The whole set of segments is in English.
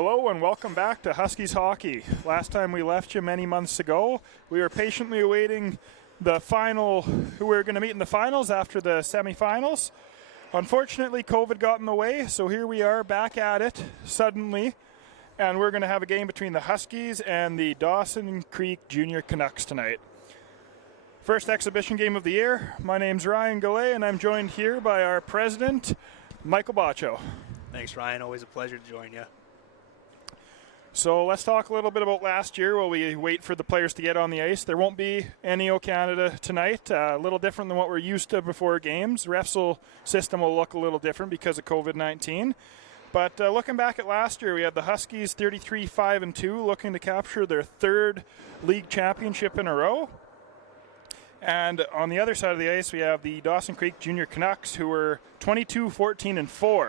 Hello and welcome back to Huskies Hockey. Last time we left you many months ago, we were patiently awaiting the final, who we were going to meet in the finals after the semifinals. Unfortunately, COVID got in the way, so here we are back at it suddenly, and we're going to have a game between the Huskies and the Dawson Creek Junior Canucks tonight. First exhibition game of the year. My name's Ryan Goulet, and I'm joined here by our president, Michael Baccio. Thanks, Ryan. Always a pleasure to join you. So let's talk a little bit about last year while we wait for the players to get on the ice. There won't be any O-Canada tonight, a little different than what we're used to before games. Refs system will look a little different because of COVID-19. But looking back at last year, we had the Huskies 33-5-2, looking to capture their third league championship in a row. And on the other side of the ice, we have the Dawson Creek Junior Canucks, who were 22-14-4,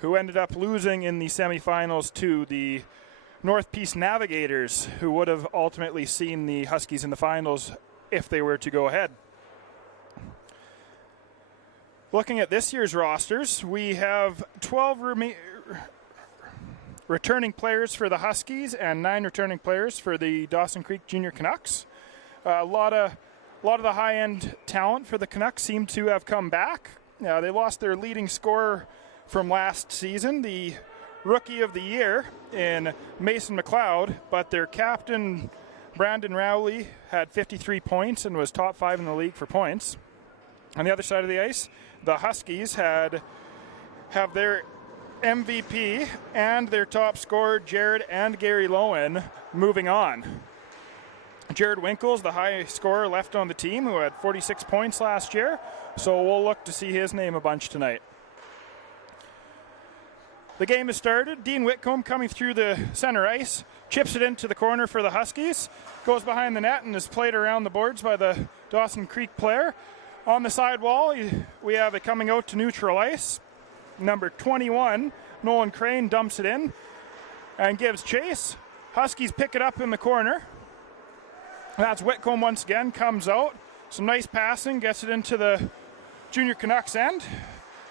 who ended up losing in the semifinals to the North Peace Navigators, who would have ultimately seen the Huskies in the finals if they were to go ahead. Looking at this year's rosters, we have 12 returning players for the Huskies and 9 returning players for the Dawson Creek Junior Canucks. A lot of the high-end talent for the Canucks seem to have come back. They lost their leading scorer from last season, the Rookie of the Year in Mason McLeod, but their captain, Brandon Rowley, had 53 points and was top 5 in the league for points. On the other side of the ice, the Huskies have their MVP and their top scorer, Jared and Gary Lowen, moving on. Jared Winkle's the high scorer left on the team, who had 46 points last year, so we'll look to see his name a bunch tonight. The game has started. Dean Whitcomb coming through the center ice, chips it into the corner for the Huskies, goes behind the net and is played around the boards by the Dawson Creek player. On the sidewall, we have it coming out to neutral ice. Number 21, Nolan Crane, dumps it in and gives chase. Huskies pick it up in the corner. That's Whitcomb once again, comes out. Some nice passing, gets it into the Junior Canucks end.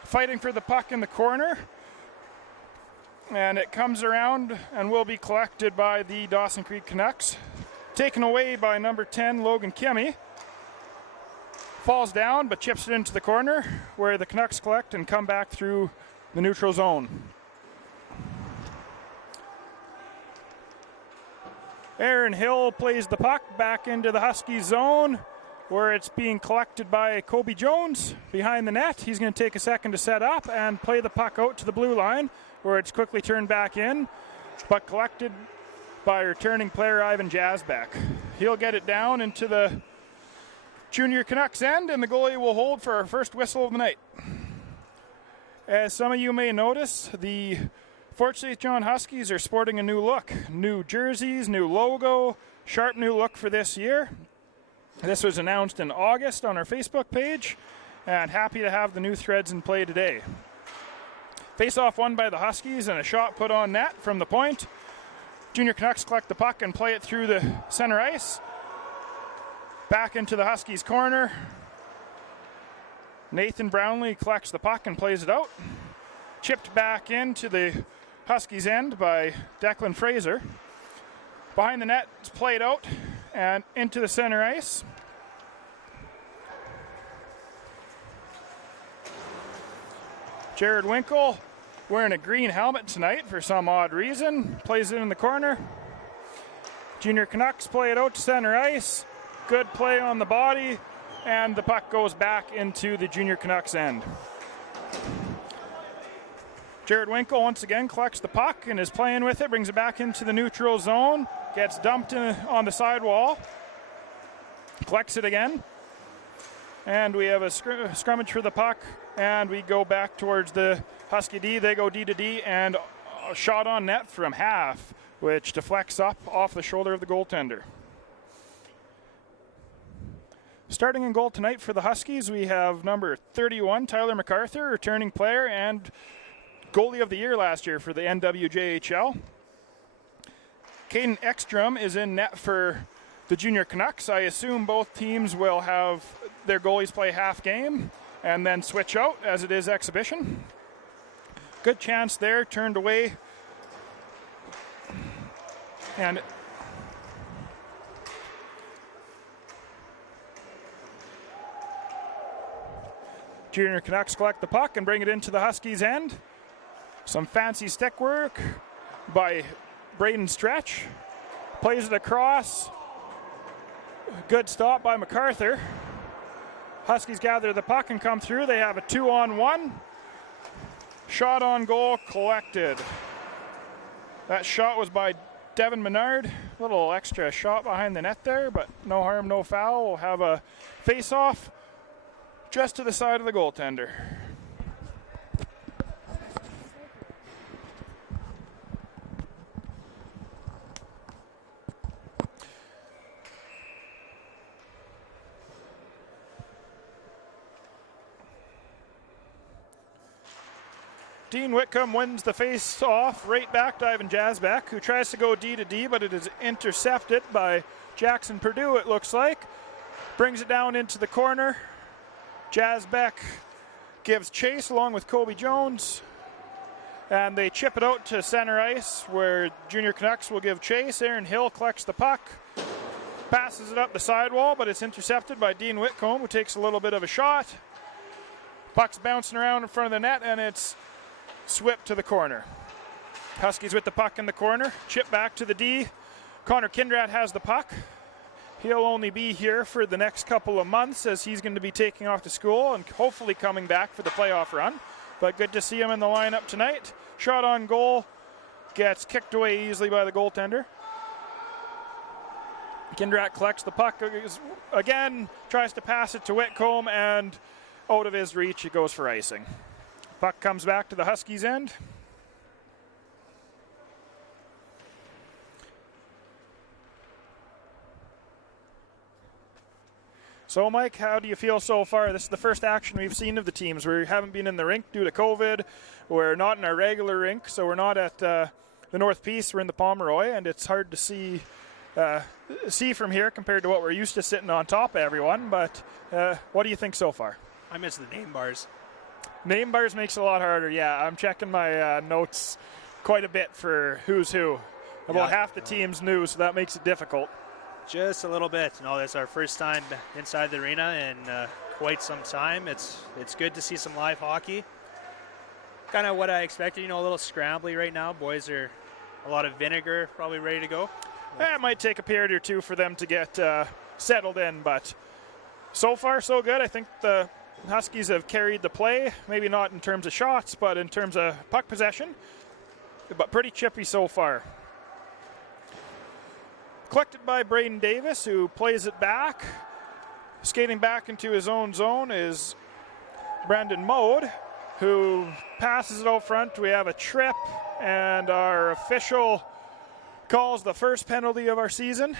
Fighting for the puck in the corner. And it comes around and will be collected by the Dawson Creek Canucks. Taken away by number 10, Logan Kimmy. Falls down but chips it into the corner where the Canucks collect and come back through the neutral zone. Aaron Hill plays the puck back into the Husky zone where it's being collected by Kobe Jones behind the net. He's going to take a second to set up and play the puck out to the blue line, where it's quickly turned back in, but collected by returning player Ivan Jasbeck. He'll get it down into the Junior Canucks end, and the goalie will hold for our first whistle of the night. As some of you may notice, the Fort St. John Huskies are sporting a new look. New jerseys, new logo, sharp new look for this year. This was announced in August on our Facebook page, and happy to have the new threads in play today. Face-off won by the Huskies and a shot put on net from the point. Junior Canucks collect the puck and play it through the center ice. Back into the Huskies corner. Nathan Brownlee collects the puck and plays it out. Chipped back into the Huskies end by Declan Fraser. Behind the net, it's played out and into the center ice. Jared Winkle, wearing a green helmet tonight for some odd reason, plays it in the corner. Junior Canucks play it out to center ice. Good play on the body, and the puck goes back into the Junior Canucks end. Jared Winkle once again collects the puck and is playing with it, brings it back into the neutral zone, gets dumped on the sidewall, collects it again, and we have a scrummage for the puck, and we go back towards the Husky D. They go D to D, and a shot on net from half, which deflects up off the shoulder of the goaltender. Starting in goal tonight for the Huskies, we have number 31, Tyler MacArthur, returning player and goalie of the year last year for the NWJHL. Caden Ekstrom is in net for the Junior Canucks. I assume both teams will have their goalies play half game and then switch out as it is exhibition. Good chance there, turned away And Junior Canucks collect the puck and bring it into the Huskies' end. Some fancy stick work by Braden Stretch. Plays it across. Good stop by MacArthur. Huskies gather the puck and come through. They have a 2-on-1. Shot on goal collected. That shot was by Devin Menard. A little extra shot behind the net there, but no harm, no foul. We'll have a face-off just to the side of the goaltender. Dean Whitcomb wins the face-off right back to Ivan Jazbeck, who tries to go D to D, but it is intercepted by Jackson Purdue, it looks like. Brings it down into the corner. Jazbeck gives chase along with Kobe Jones, and they chip it out to center ice where Junior Canucks will give chase. Aaron Hill collects the puck, passes it up the sidewall, but it's intercepted by Dean Whitcomb, who takes a little bit of a shot. Puck's bouncing around in front of the net, and it's swept to the corner. Huskies with the puck in the corner. Chip back to the D. Connor Kindrat has the puck. He'll only be here for the next couple of months as he's going to be taking off to school and hopefully coming back for the playoff run. But good to see him in the lineup tonight. Shot on goal. Gets kicked away easily by the goaltender. Kindrat collects the puck again. Tries to pass it to Whitcomb, and out of his reach, it goes for icing. Puck comes back to the Huskies' end. So, Mike, how do you feel so far? This is the first action we've seen of the teams. We haven't been in the rink due to COVID. We're not in our regular rink, so we're not at the North Peace. We're in the Pomeroy, and it's hard to see from here compared to what we're used to sitting on top of everyone. But what do you think so far? I miss the name bars. Name bars makes it a lot harder, yeah. I'm checking my notes quite a bit for who's who. About half the team's new, so that makes it difficult. Just a little bit. It's our first time inside the arena in quite some time. It's good to see some live hockey. Kind of what I expected, a little scrambly right now. Boys are a lot of vinegar, probably ready to go. It might take a period or two for them to get settled in, but so far so good. I think the Huskies have carried the play, maybe not in terms of shots, but in terms of puck possession, but pretty chippy so far. Collected by Braden Davis, who plays it back. Skating back into his own zone is Brandon Mode, who passes it out front. We have a trip, and our official calls the first penalty of our season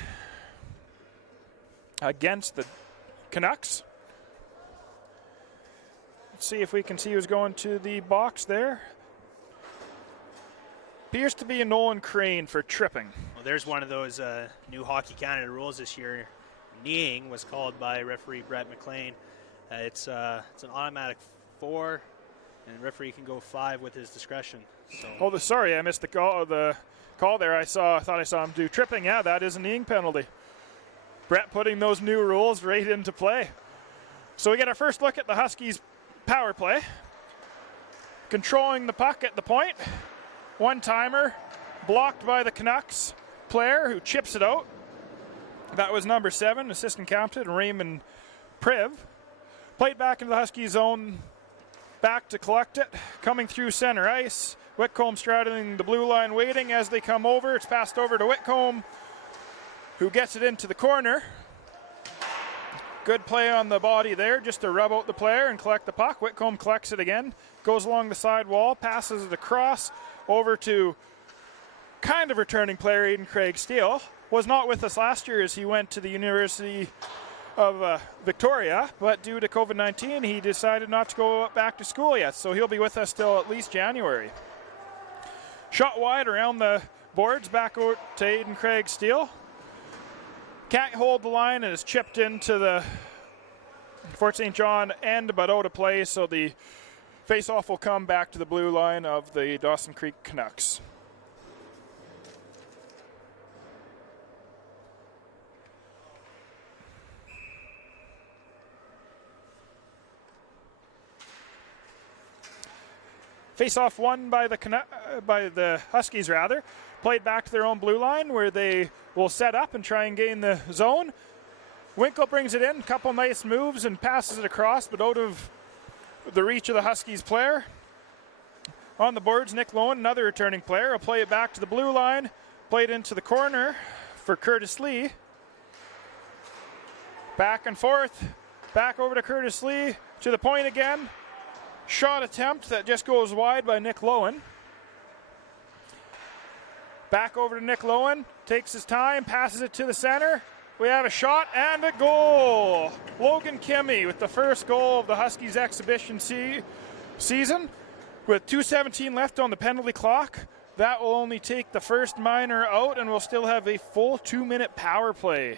against the Canucks. Let's see if we can see who's going to the box there. Appears to be a Nolan Crane for tripping. Well, there's one of those new Hockey Canada rules this year. Kneeing was called by referee Brett McLean. It's an automatic 4, and the referee can go 5 with his discretion. So. Sorry, I missed the call there. I thought I saw him do tripping. Yeah, that is a kneeing penalty. Brett putting those new rules right into play. So we get our first look at the Huskies' power play. Controlling the puck at the point. One-timer blocked by the Canucks player who chips it out. That was number 7, assistant captain Raymond Priv. Played back into the Husky zone. Back to collect it. Coming through center ice. Whitcomb straddling the blue line waiting as they come over. It's passed over to Whitcomb, who gets it into the corner. Good play on the body there just to rub out the player and collect the puck. Whitcomb collects it again. Goes along the side wall. Passes it across over to kind of returning player Aiden Craig Steele. Was not with us last year as he went to the University of Victoria, but due to COVID-19 he decided not to go back to school yet, so he'll be with us till at least January. Shot wide around the boards, back out to Aiden Craig Steele. Can't hold the line and is chipped into the Fort St. John end, but out of play, so the face-off will come back to the blue line of the Dawson Creek Canucks. Face-off won by the Huskies, rather. Played back to their own blue line where they will set up and try and gain the zone. Winkle brings it in, a couple nice moves and passes it across, but out of the reach of the Huskies player. On the boards, Nick Lowen, another returning player, will play it back to the blue line. Played into the corner for Curtis Lee. Back and forth, back over to Curtis Lee, to the point again. Shot attempt that just goes wide by Nick Lowen. Back over to Nick Lowen, takes his time, passes it to the center. We have a shot and a goal. Logan Kimmy with the first goal of the Huskies exhibition season. With 2:17 left on the penalty clock, that will only take the first minor out and we'll still have a full 2-minute power play.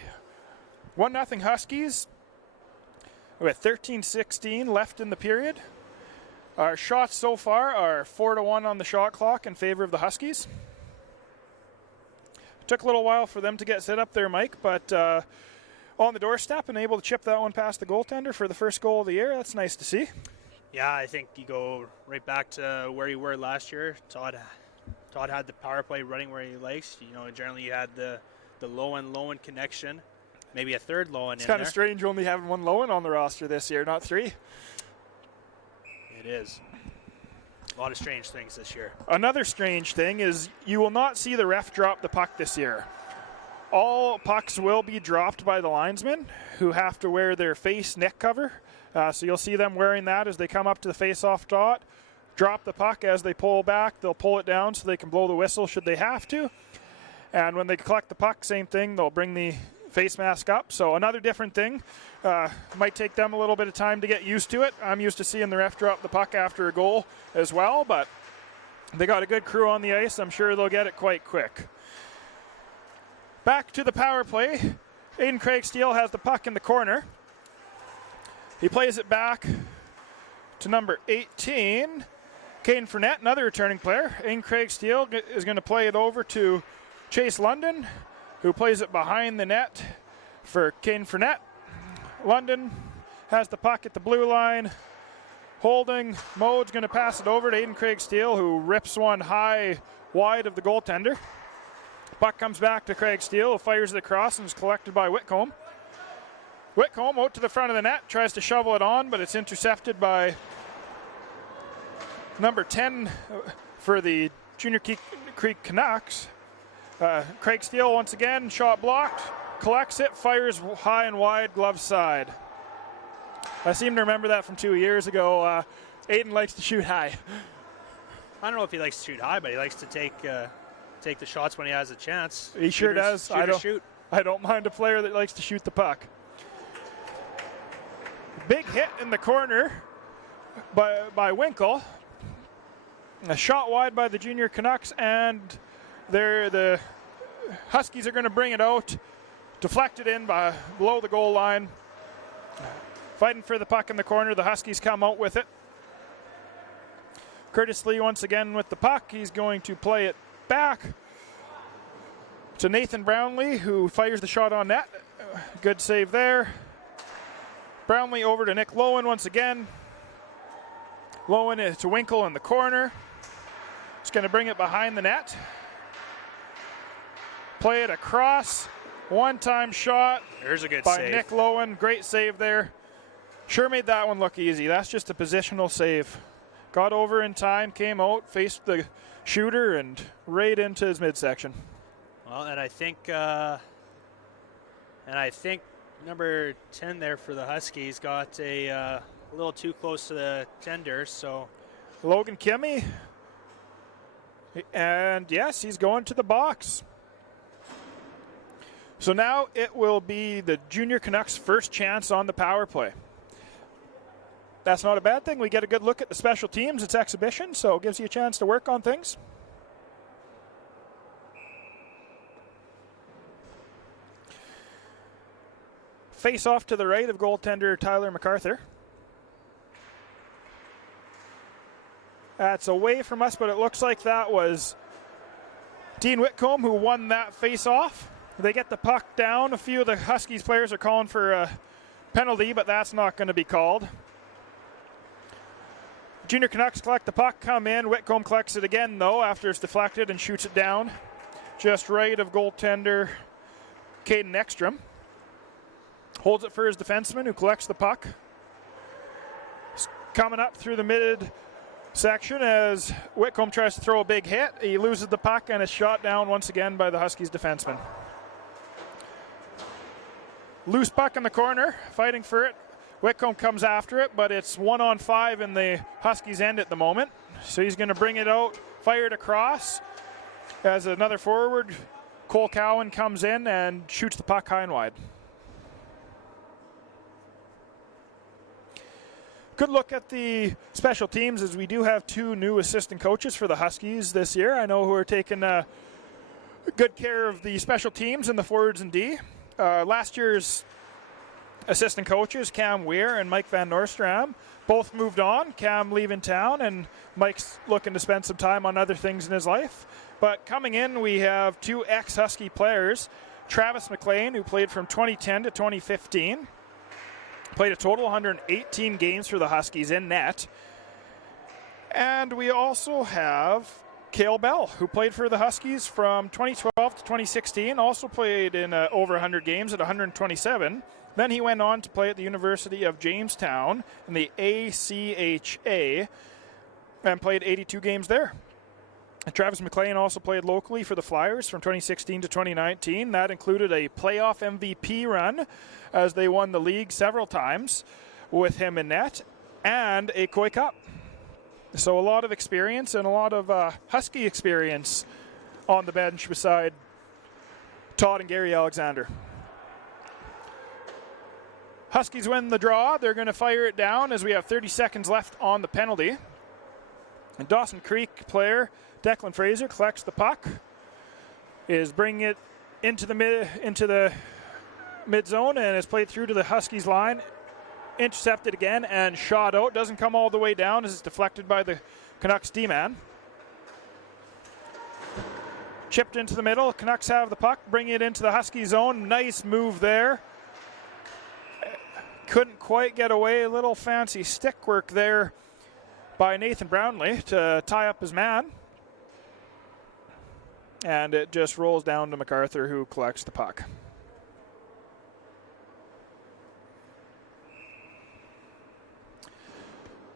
1-0 Huskies with 13:16 left in the period. Our shots so far are 4-1 on the shot clock in favor of the Huskies. Took a little while for them to get set up there, Mike, but on the doorstep and able to chip that one past the goaltender for the first goal of the year. That's nice to see. Yeah, I think you go right back to where you were last year. Todd had the power play running where he likes. You know, generally you had the Lowen connection, maybe a third Lowen in there. It's kind of strange only having one Lowen on the roster this year, not three. It is. A lot of strange things this year. Another strange thing is you will not see the ref drop the puck this year. All pucks will be dropped by the linesmen who have to wear their face neck cover. So you'll see them wearing that as they come up to the face-off dot. Drop the puck as they pull back. They'll pull it down so they can blow the whistle should they have to. And when they collect the puck, same thing. They'll bring the face mask up. So another different thing. Might take them a little bit of time to get used to it. I'm used to seeing the ref drop the puck after a goal as well, but they got a good crew on the ice. I'm sure they'll get it quite quick. Back to the power play. Aiden Craig Steele has the puck in the corner. He plays it back to number 18, Caden Fournette, another returning player. Aiden Craig Steele is going to play it over to Chase London, who plays it behind the net for Caden Fournette. London has the puck at the blue line. Holding, Mode's going to pass it over to Aiden Craig Steele, who rips one high wide of the goaltender. Puck comes back to Craig Steele, who fires it across and is collected by Whitcomb. Whitcomb out to the front of the net, tries to shovel it on, but it's intercepted by number 10 for the Junior Creek Canucks. Craig Steele once again, shot blocked, collects it, fires high and wide, glove side. I seem to remember that from 2 years ago. Aiden likes to shoot high. I don't know if he likes to shoot high, but he likes to take the shots when he has a chance. He sure does. I don't mind a player that likes to shoot the puck. Big hit in the corner by Winkle. A shot wide by the Junior Canucks, and the Huskies are going to bring it out. Deflected in below the goal line. Fighting for the puck in the corner. The Huskies come out with it. Curtis Lee once again with the puck. He's going to play it back to Nathan Brownlee, who fires the shot on net. Good save there. Brownlee over to Nick Lowen once again. Lowen to Winkle in the corner. He's going to bring it behind the net. Play it across. One-time shot. There's a good by save. Nick Lowen. Great save there. Sure made that one look easy. That's just a positional save. Got over in time, came out, faced the shooter, and right into his midsection. Well, and I think number 10 there for the Huskies got a little too close to the tender, so. Logan Kimmy. And yes, he's going to the box. So now it will be the Junior Canucks' first chance on the power play. That's not a bad thing. We get a good look at the special teams. It's exhibition, so it gives you a chance to work on things. Face off to the right of goaltender Tyler MacArthur. That's away from us, but it looks like that was Dean Whitcomb who won that face off. They get the puck down. A few of the Huskies players are calling for a penalty, but that's not going to be called. Junior Canucks collect the puck, come in. Whitcomb collects it again, though, after it's deflected and shoots it down just right of goaltender Caden Ekstrom. Holds it for his defenseman, who collects the puck. Coming up through the mid section as Whitcomb tries to throw a big hit. He loses the puck and is shot down once again by the Huskies defenseman. Loose puck in the corner, fighting for it. Whitcomb comes after it, but it's 1-on-5 in the Huskies' end at the moment. So he's going to bring it out, fire it across. As another forward, Cole Cowan comes in and shoots the puck high and wide. Good look at the special teams, as we do have 2 new assistant coaches for the Huskies this year. I know who are taking good care of the special teams and the forwards and D. Last year's assistant coaches, Cam Weir and Mike Van Noordstrom, both moved on. Cam leaving town, and Mike's looking to spend some time on other things in his life. But coming in, we have 2 ex-Husky players. Travis McLean, who played from 2010 to 2015. Played a total 118 games for the Huskies in net. And we also have Cale Bell, who played for the Huskies from 2012 to 2016. Also played in over 100 games at 127. Then he went on to play at the University of Jamestown in the ACHA and played 82 games there. And Travis McLean also played locally for the Flyers from 2016 to 2019. That included a playoff MVP run as they won the league several times with him in net, and a Koi Cup. So a lot of experience and a lot of Husky experience on the bench beside Todd and Gary Alexander. Huskies win the draw. They're going to fire it down as we have 30 seconds left on the penalty. And Dawson Creek player Declan Fraser collects the puck, is bringing it into the mid zone, and is played through to the Huskies line. Intercepted again and shot out. Doesn't come all the way down as it's deflected by the Canucks D-man. Chipped into the middle. Canucks have the puck, bring it into the Husky zone. Nice move there. Couldn't quite get away. A little fancy stick work there by Nathan Brownlee to tie up his man. And it just rolls down to MacArthur, who collects the puck.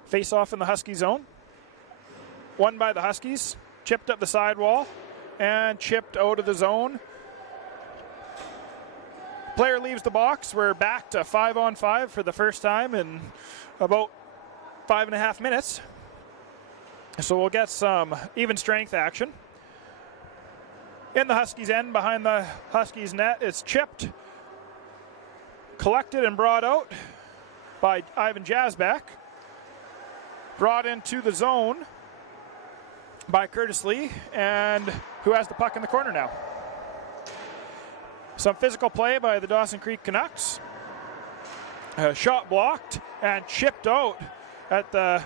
Face off in the Husky zone. Won by the Huskies. Chipped up the sidewall and chipped out of the zone. Player leaves the box. We're back to 5-on-5 for the first time in about 5.5 minutes. So we'll get some even strength action. In the Huskies' end, behind the Huskies' net, it's chipped, collected and brought out by Ivan Jasbek. Brought into the zone by Curtis Lee, and who has the puck in the corner now. Some physical play by the Dawson Creek Canucks. Shot blocked and chipped out at the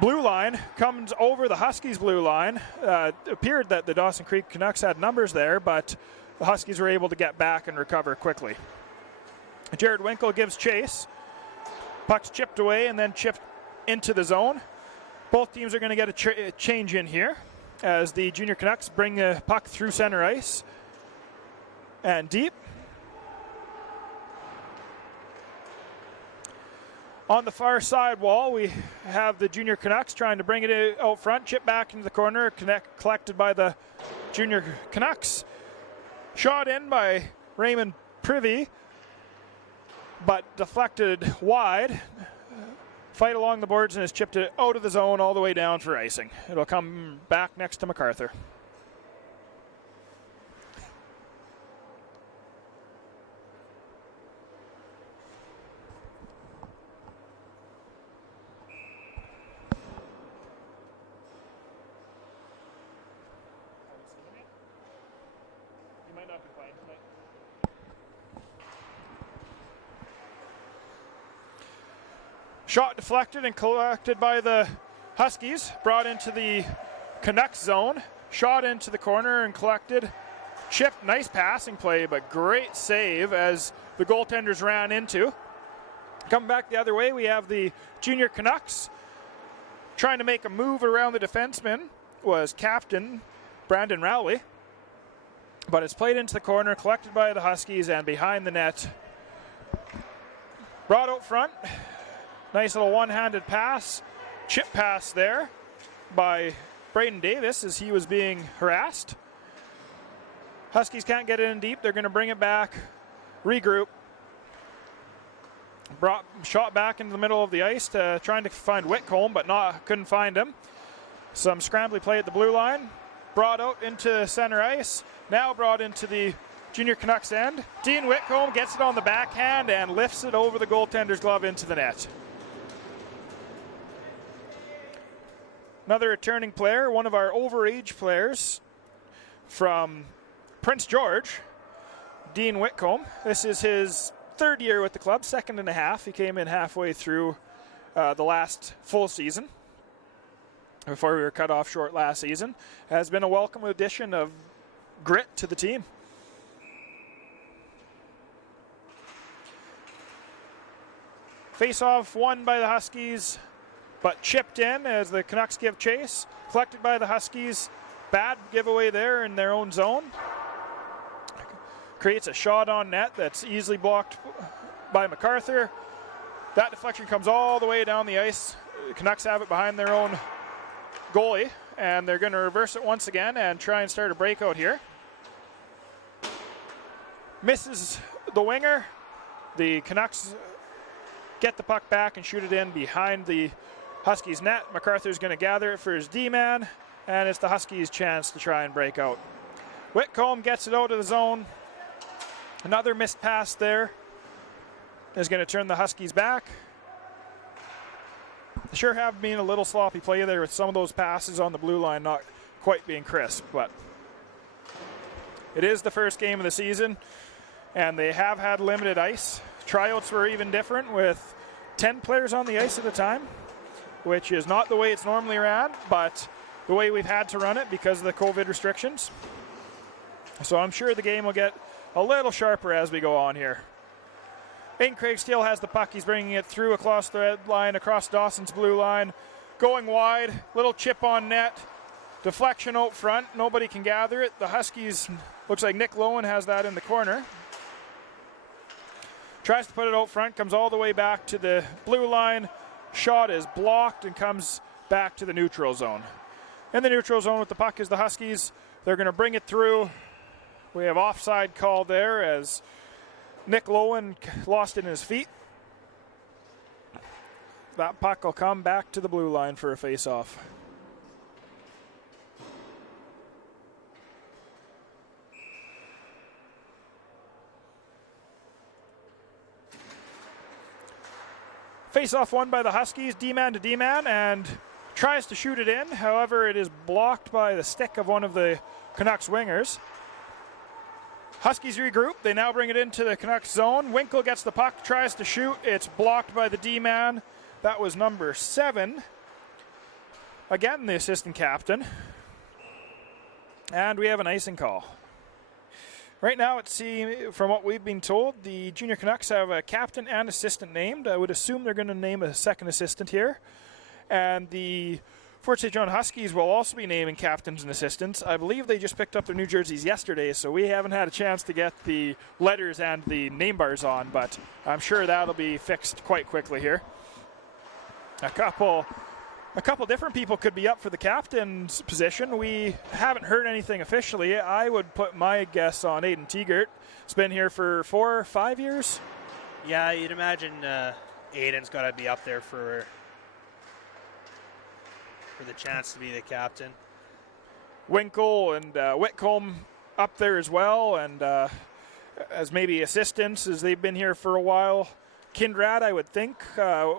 blue line, comes over the Huskies' blue line. It appeared that the Dawson Creek Canucks had numbers there, but the Huskies were able to get back and recover quickly. Jared Winkle gives chase. Puck's chipped away and then chipped into the zone. Both teams are going to get a change in here as the Junior Canucks bring the puck through center ice and deep. On the far side wall, we have the Junior Canucks trying to bring it out front, chip back into the corner, collected by the Junior Canucks. Shot in by Raymond Privy, but deflected wide. Fight along the boards and has chipped it out of the zone all the way down for icing. It'll come back next to MacArthur. Shot deflected and collected by the Huskies, brought into the Canucks zone. Shot into the corner and collected. Chipped, nice passing play, but great save as the goaltenders ran into. Coming back the other way, we have the Junior Canucks Trying to make a move around the defenseman was captain Brandon Rowley. But it's played into the corner, collected by the Huskies, and behind the net. Brought out front. Nice little one-handed pass. Chip pass there by Braden Davis as he was being harassed. Huskies can't get it in deep. They're going to bring it back, regroup. Shot back into the middle of the ice, trying to find Whitcomb, but couldn't find him. Some scrambly play at the blue line. Brought out into center ice. Now brought into the Junior Canucks end. Dean Whitcomb gets it on the backhand and lifts it over the goaltender's glove into the net. Another returning player, one of our overage players from Prince George, Dean Whitcomb. This is his third year with the club, second and a half. He came in halfway through the last full season before we were cut off short last season. Has been a welcome addition of grit to the team. Face-off won by the Huskies, but chipped in as the Canucks give chase. Collected by the Huskies. Bad giveaway there in their own zone. Creates a shot on net that's easily blocked by MacArthur. That deflection comes all the way down the ice. The Canucks have it behind their own goalie, and they're going to reverse it once again and try and start a breakout here. Misses the winger. The Canucks get the puck back and shoot it in behind the Huskies net. MacArthur's going to gather it for his D-man, and it's the Huskies' chance to try and break out. Whitcomb gets it out of the zone. Another missed pass there is going to turn the Huskies back. They sure have been a little sloppy play there with some of those passes on the blue line not quite being crisp, but it is the first game of the season, and they have had limited ice. Tryouts were even different with 10 players on the ice at a time, which is not the way it's normally ran, but the way we've had to run it because of the COVID restrictions. So I'm sure the game will get a little sharper as we go on here. Aiden Craig still has the puck. He's bringing it through across the red line, across Dawson's blue line. Going wide, little chip on net. Deflection out front. Nobody can gather it. The Huskies, looks like Nick Lowen has that in the corner. Tries to put it out front, comes all the way back to the blue line. Shot is blocked and comes back to the neutral zone. In the neutral zone with the puck is the Huskies. They're going to bring it through. We have offside call there as Nick Lowen lost it in his feet. That puck will come back to the blue line for a face-off. Face-off won by the Huskies, D-man to D-man, and tries to shoot it in. However, it is blocked by the stick of one of the Canucks wingers. Huskies regroup. They now bring it into the Canucks zone. Winkle gets the puck, tries to shoot. It's blocked by the D-man. That was number 7. Again, the assistant captain. And we have an icing call. Right now, it seems, from what we've been told, the Junior Canucks have a captain and assistant named. I would assume they're going to name a second assistant here. And the Fort St. John Huskies will also be naming captains and assistants. I believe they just picked up their new jerseys yesterday, so we haven't had a chance to get the letters and the name bars on, but I'm sure that'll be fixed quite quickly here. A couple different people could be up for the captain's position. We haven't heard anything officially. I would put my guess on Aiden Tegert. He's been here for 4 or 5 years. Yeah, you'd imagine Aiden's got to be up there for the chance to be the captain. Winkle and Whitcomb up there as well, and as maybe assistants as they've been here for a while. Kindrad, I would think,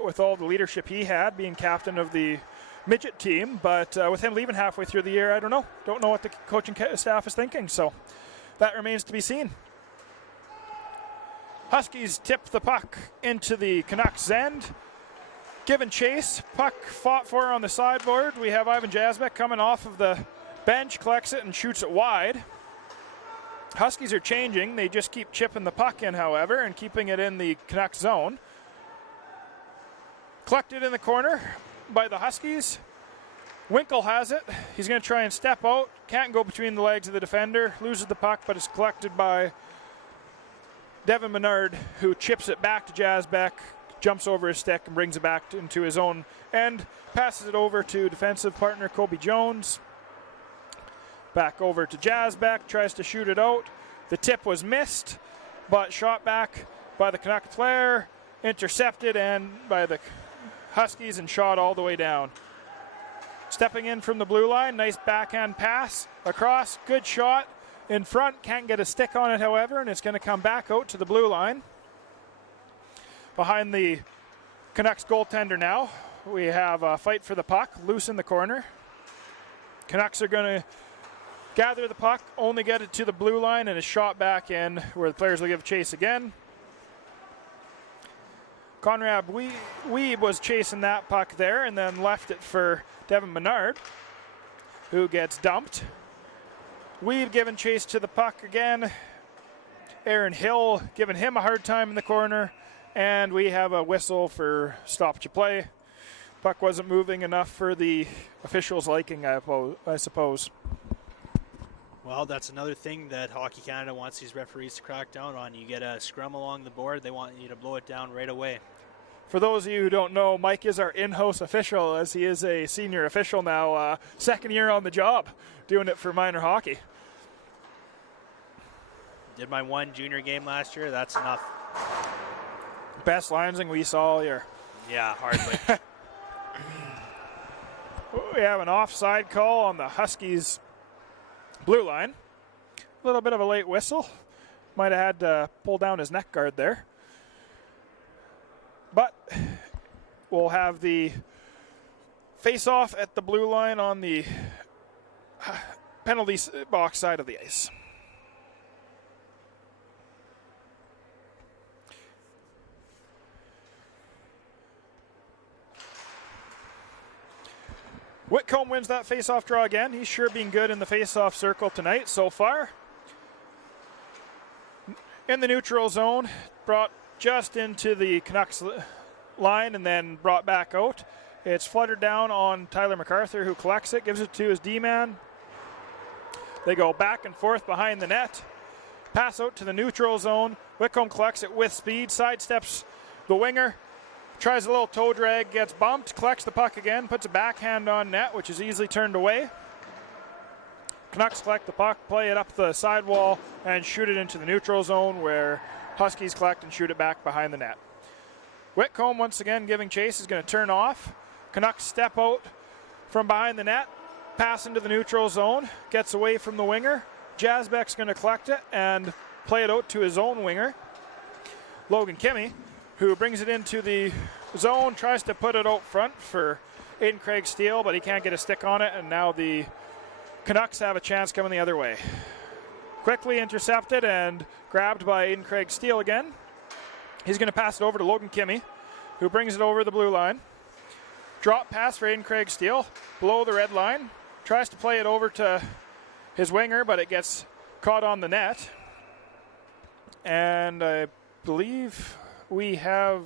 with all the leadership he had, being captain of the midget team, but with him leaving halfway through the year, I don't know. Don't know what the coaching staff is thinking, so that remains to be seen. Huskies tip the puck into the Canucks' end. Given chase, puck fought for on the sideboard. We have Ivan Jasbeck coming off of the bench, collects it and shoots it wide. Huskies are changing. They just keep chipping the puck in, however, and keeping it in the Canucks zone. Collected in the corner by the Huskies. Winkle has it. He's going to try and step out. Can't go between the legs of the defender. Loses the puck, but it's collected by Devin Menard, who chips it back to Jasbeck, jumps over his stick and brings it back into his own end. Passes it over to defensive partner Kobe Jones. Back over to Jasbeck, tries to shoot it out. The tip was missed, but shot back by the Canuck player, intercepted and by the Huskies and shot all the way down. Stepping in from the blue line, nice backhand pass across, good shot in front, can't get a stick on it however, and it's going to come back out to the blue line. Behind the Canucks goaltender now, we have a fight for the puck, loose in the corner. Canucks are going to gather the puck, only get it to the blue line, and a shot back in where the players will give chase again. Conrad Weeb was chasing that puck there and then left it for Devin Menard, who gets dumped. Weeb giving chase to the puck again. Aaron Hill giving him a hard time in the corner, and we have a whistle for stoppage of play. Puck wasn't moving enough for the officials' liking, I suppose. Well, that's another thing that Hockey Canada wants these referees to crack down on. You get a scrum along the board, they want you to blow it down right away. For those of you who don't know, Mike is our in-house official, as he is a senior official now, second year on the job, doing it for minor hockey. Did my one junior game last year, that's enough. Best linesing we saw all year. Yeah, hardly. We have an offside call on the Huskies blue line. A little bit of a late whistle. Might have had to pull down his neck guard there. But we'll have the face-off at the blue line on the penalty box side of the ice. Whitcomb wins that face-off draw again. He's sure been good in the face-off circle tonight so far. In the neutral zone, brought just into the Canucks line and then brought back out. It's fluttered down on Tyler MacArthur, who collects it, gives it to his D-man. They go back and forth behind the net. Pass out to the neutral zone. Whitcomb collects it with speed, sidesteps the winger. Tries a little toe drag, gets bumped, collects the puck again, puts a backhand on net, which is easily turned away. Canucks collect the puck, play it up the sidewall, and shoot it into the neutral zone where Huskies collect and shoot it back behind the net. Whitcomb, once again giving chase, is going to turn off. Canucks step out from behind the net, pass into the neutral zone, gets away from the winger. Jasbeck's going to collect it and play it out to his own winger, Logan Kimmy, who brings it into the zone, tries to put it out front for Aiden Craig Steele, but he can't get a stick on it, and now the Canucks have a chance coming the other way. Quickly intercepted and grabbed by Aiden Craig Steele again. He's going to pass it over to Logan Kimmy, who brings it over the blue line. Drop pass for Aiden Craig Steele, below the red line. Tries to play it over to his winger, but it gets caught on the net. And I believe we have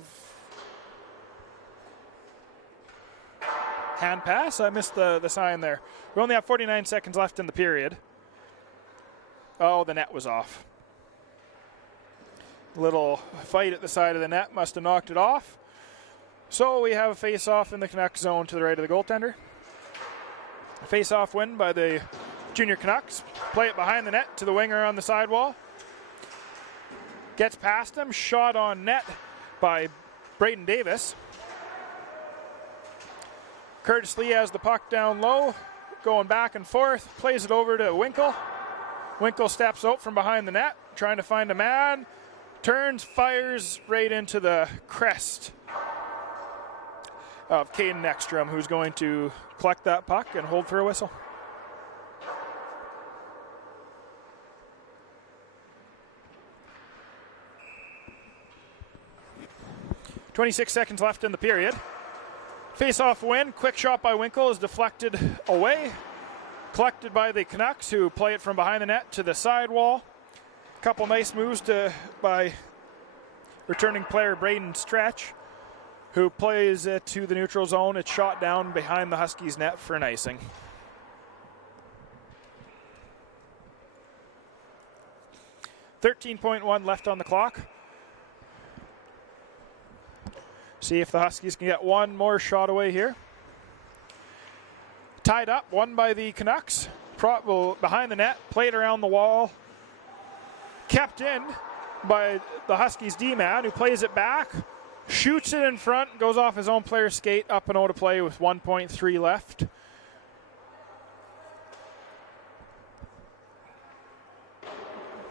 hand pass. I missed the sign there. We only have 49 seconds left in the period. Oh, the net was off. Little fight at the side of the net must have knocked it off. So we have a face-off in the Canucks zone to the right of the goaltender. Face-off win by the junior Canucks. Play it behind the net to the winger on the sidewall. Gets past him, shot on net by Braden Davis. Curtis Lee has the puck down low, going back and forth, plays it over to Winkle. Winkle steps out from behind the net, trying to find a man, turns, fires right into the crest of Caden Ekstrom, who's going to collect that puck and hold for a whistle. .26 seconds left in the period. Face-off win. Quick shot by Winkle is deflected away. Collected by the Canucks, who play it from behind the net to the sidewall. A couple nice moves by returning player Braden Stretch. who plays it to the neutral zone. It's shot down behind the Huskies net for an icing. .1 left on the clock. See if the Huskies can get one more shot away here. Tied up, won by the Canucks. Behind the net, played around the wall. Kept in by the Huskies D-man, who plays it back. Shoots it in front, goes off his own player's skate, up and out of play with 1.3 left.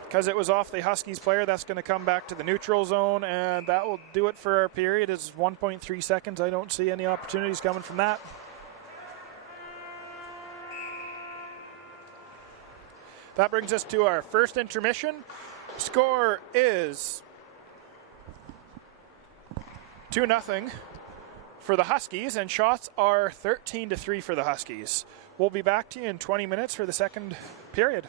Because it was off the Huskies player, that's going to come back to the neutral zone, and that will do it for our period. It's 1.3 seconds. I don't see any opportunities coming from that. That brings us to our first intermission. Score is 2-0 for the Huskies, and shots are 13-3 for the Huskies. We'll be back to you in 20 minutes for the second period.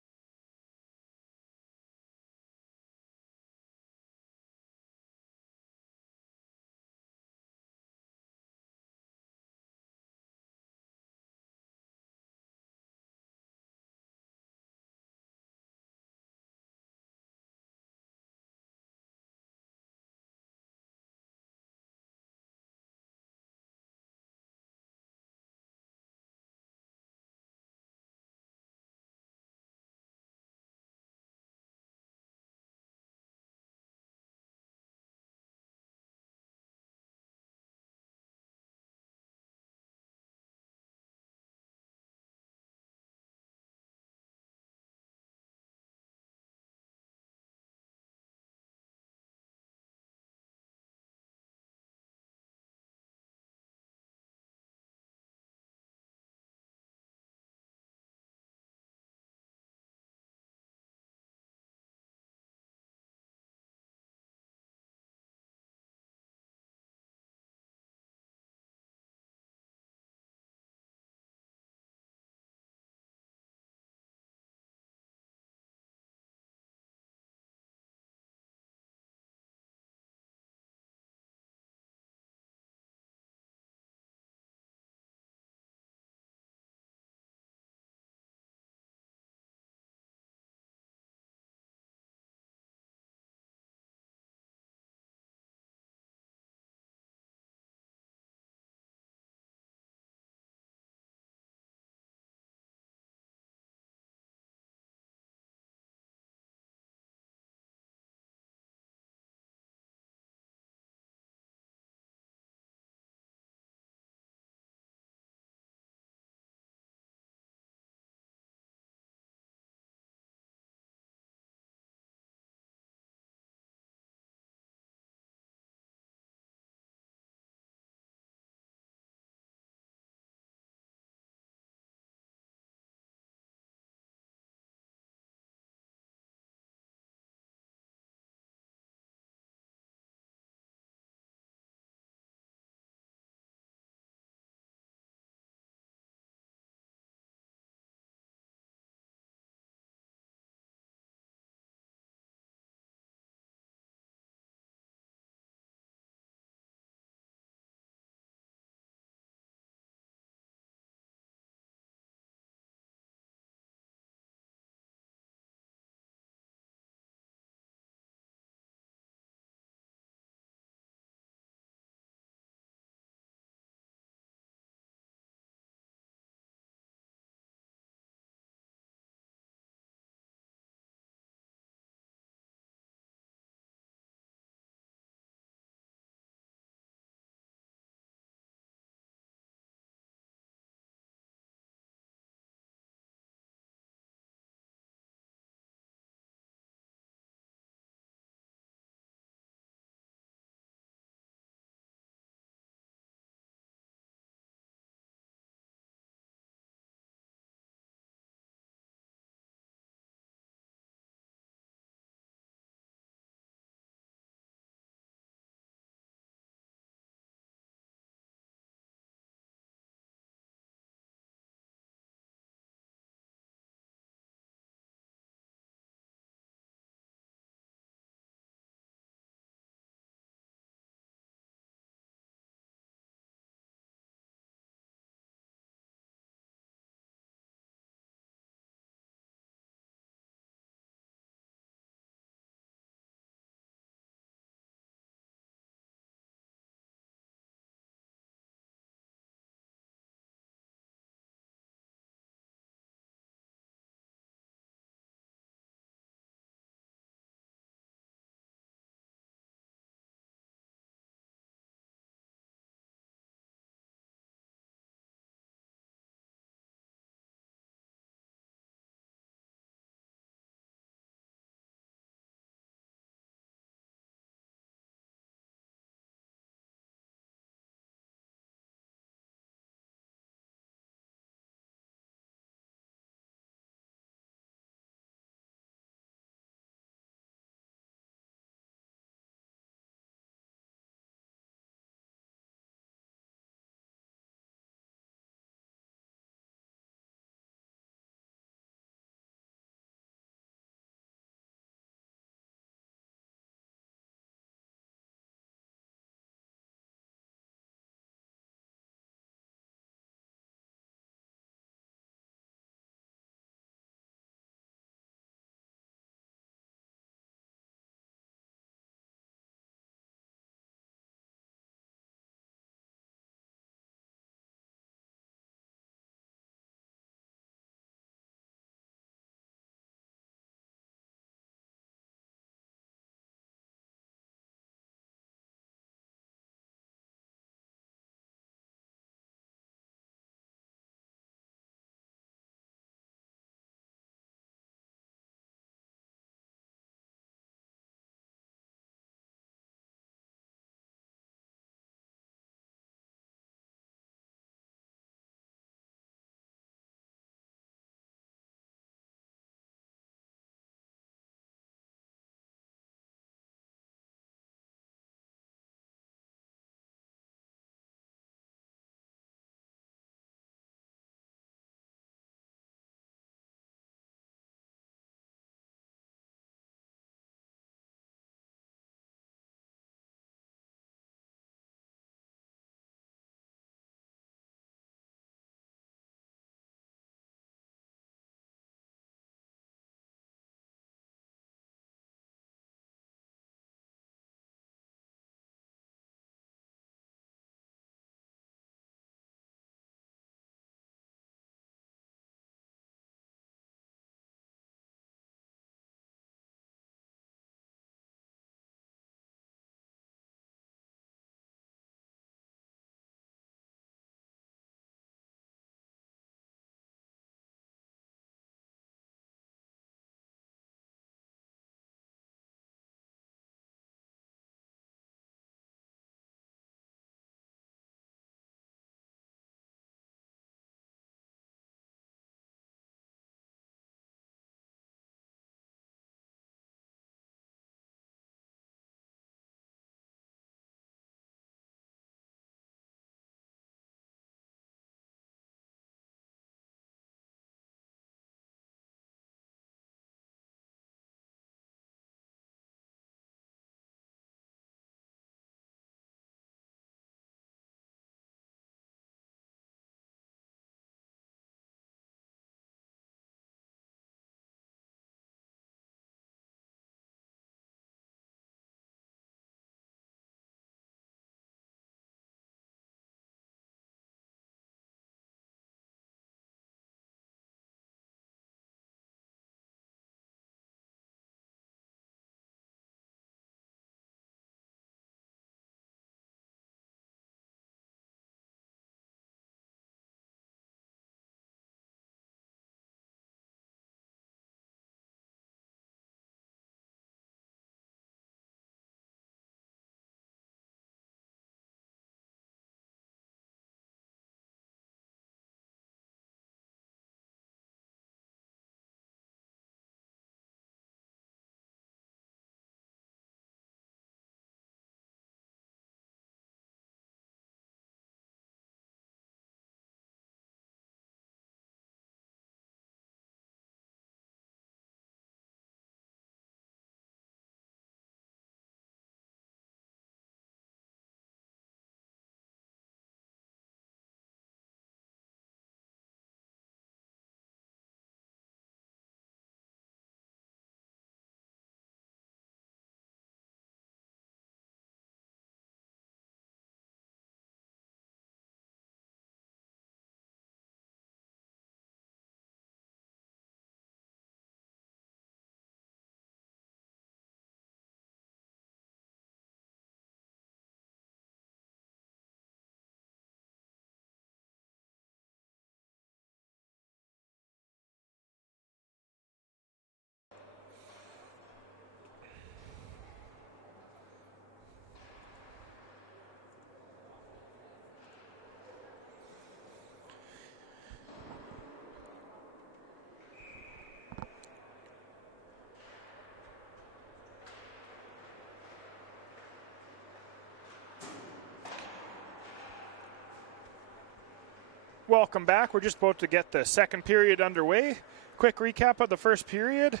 welcome back. We're just about to get the second period underway. Quick recap of the first period.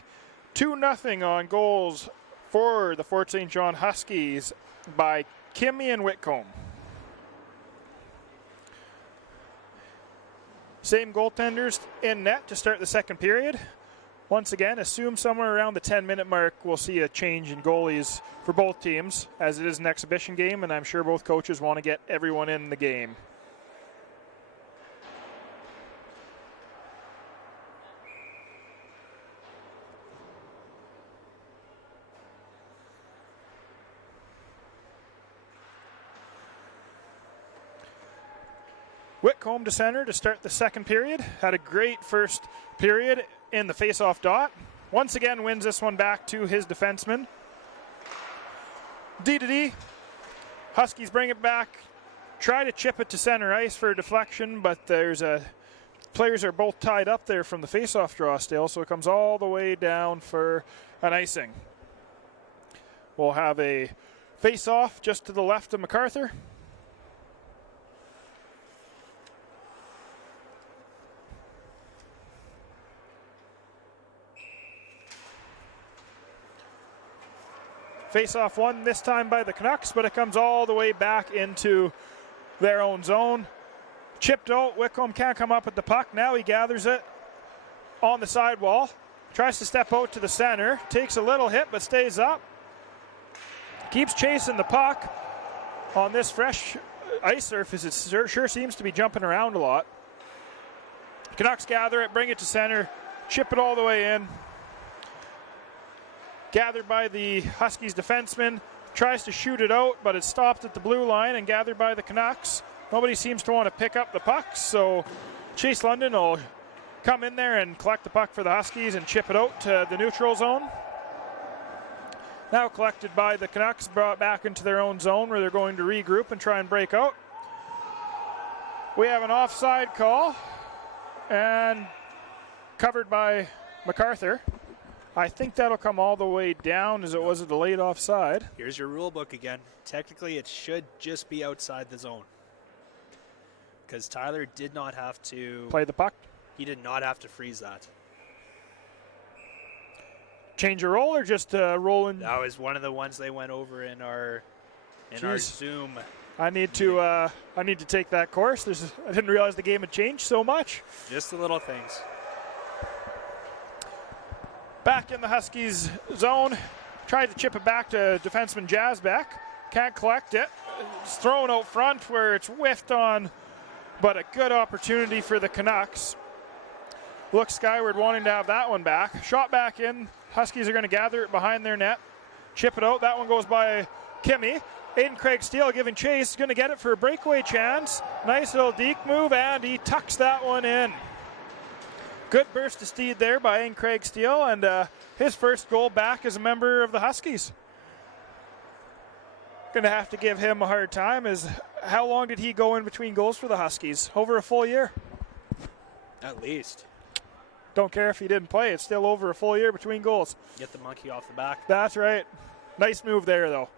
2-0 on goals for the Fort St. John Huskies by Kimmy and Whitcomb. Same goaltenders in net to start the second period. Once again, assume somewhere around the 10-minute mark we'll see a change in goalies for both teams, as it is an exhibition game, and I'm sure both coaches want to get everyone in the game. Whitcomb to center to start the second period. Had a great first period in the face-off dot. Once again wins this one back to his defenseman. D-to-D. Huskies bring it back. Try to chip it to center ice for a deflection, but players are both tied up there from the face-off draw still, so it comes all the way down for an icing. We'll have a face-off just to the left of MacArthur. Face-off won this time by the Canucks, but it comes all the way back into their own zone. Chipped out, Whitcomb can't come up with the puck. Now he gathers it on the sidewall. Tries to step out to the center. Takes a little hit, but stays up. Keeps chasing the puck. On this fresh ice surface, it sure seems to be jumping around a lot. Canucks gather it, bring it to center, chip it all the way in. Gathered by the Huskies defenseman, tries to shoot it out, but it's stopped at the blue line and gathered by the Canucks. Nobody seems to want to pick up the puck, so Chase London will come in there and collect the puck for the Huskies and chip it out to the neutral zone. Now collected by the Canucks, brought back into their own zone where they're going to regroup and try and break out. We have an offside call and covered by MacArthur. I think that'll come all the way down as it was a delayed offside. Here's your rule book again. Technically, it should just be outside the zone. Because Tyler did not have to play the puck. He did not have to freeze that. Change a roll or just roll in? That was one of the ones they went over in our Zoom. I need to take that course. I didn't realize the game had changed so much. Just the little things. Back in the Huskies zone. Tried to chip it back to defenseman Jazbeck. Can't collect it. It's thrown out front where it's whiffed on, but a good opportunity for the Canucks. Look skyward, wanting to have that one back. Shot back in. Huskies are going to gather it behind their net. Chip it out. That one goes by Kimmy. Aiden Craig Steele giving chase. Going to get it for a breakaway chance. Nice little deke move, and he tucks that one in. Good burst of speed there by Aiden Craig Steele, and his first goal back as a member of the Huskies. Going to have to give him a hard time. How long did he go in between goals for the Huskies? Over a full year? At least. Don't care if he didn't play. It's still over a full year between goals. Get the monkey off the back. That's right. Nice move there, though.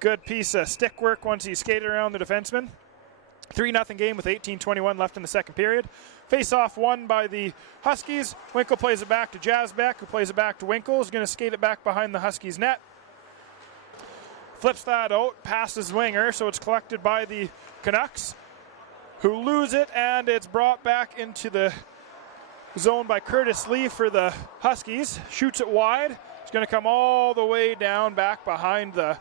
Good piece of stick work once he skated around the defenseman. 3-0 game with 18:21 left in the second period. Face-off won by the Huskies. Winkle plays it back to Jazbeck, who plays it back to Winkle. Is going to skate it back behind the Huskies' net. Flips that out, passes winger, so it's collected by the Canucks, who lose it, and it's brought back into the zone by Curtis Lee for the Huskies. Shoots it wide. It's going to come all the way down back behind the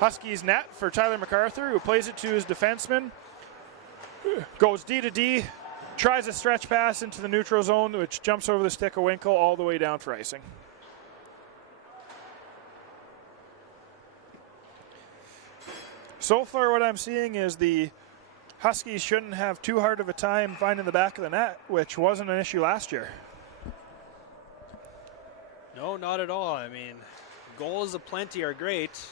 Huskies' net for Tyler MacArthur, who plays it to his defenseman. Goes D-to-D, tries a stretch pass into the neutral zone, which jumps over the stick of Winkle all the way down for icing. So far what I'm seeing is the Huskies shouldn't have too hard of a time finding the back of the net, which wasn't an issue last year. No, not at all. I mean, goals aplenty are great.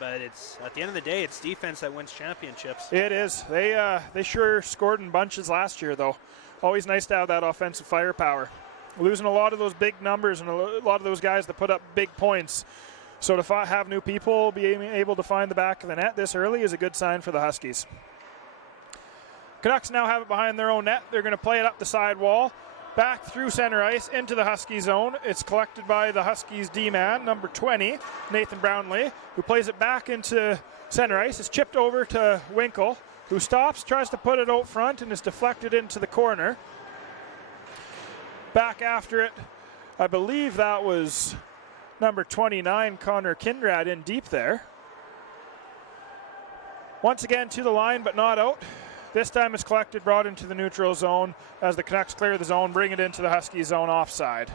But it's at the end of the day, it's defense that wins championships. It is. They sure scored in bunches last year, though. Always nice to have that offensive firepower. Losing a lot of those big numbers and a lot of those guys that put up big points. So to have new people being able to find the back of the net this early is a good sign for the Huskies. Canucks now have it behind their own net. They're going to play it up the side wall, back through center ice into the Husky zone. It's collected by the Huskies D-man, number 20, Nathan Brownlee, who plays it back into center ice. It's chipped over to Winkle, who stops, tries to put it out front, and is deflected into the corner. Back after it, I believe that was number 29, Connor Kindrad, in deep there. Once again to the line, but not out. This time it's collected, brought into the neutral zone as the Canucks clear the zone, bring it into the Husky zone offside.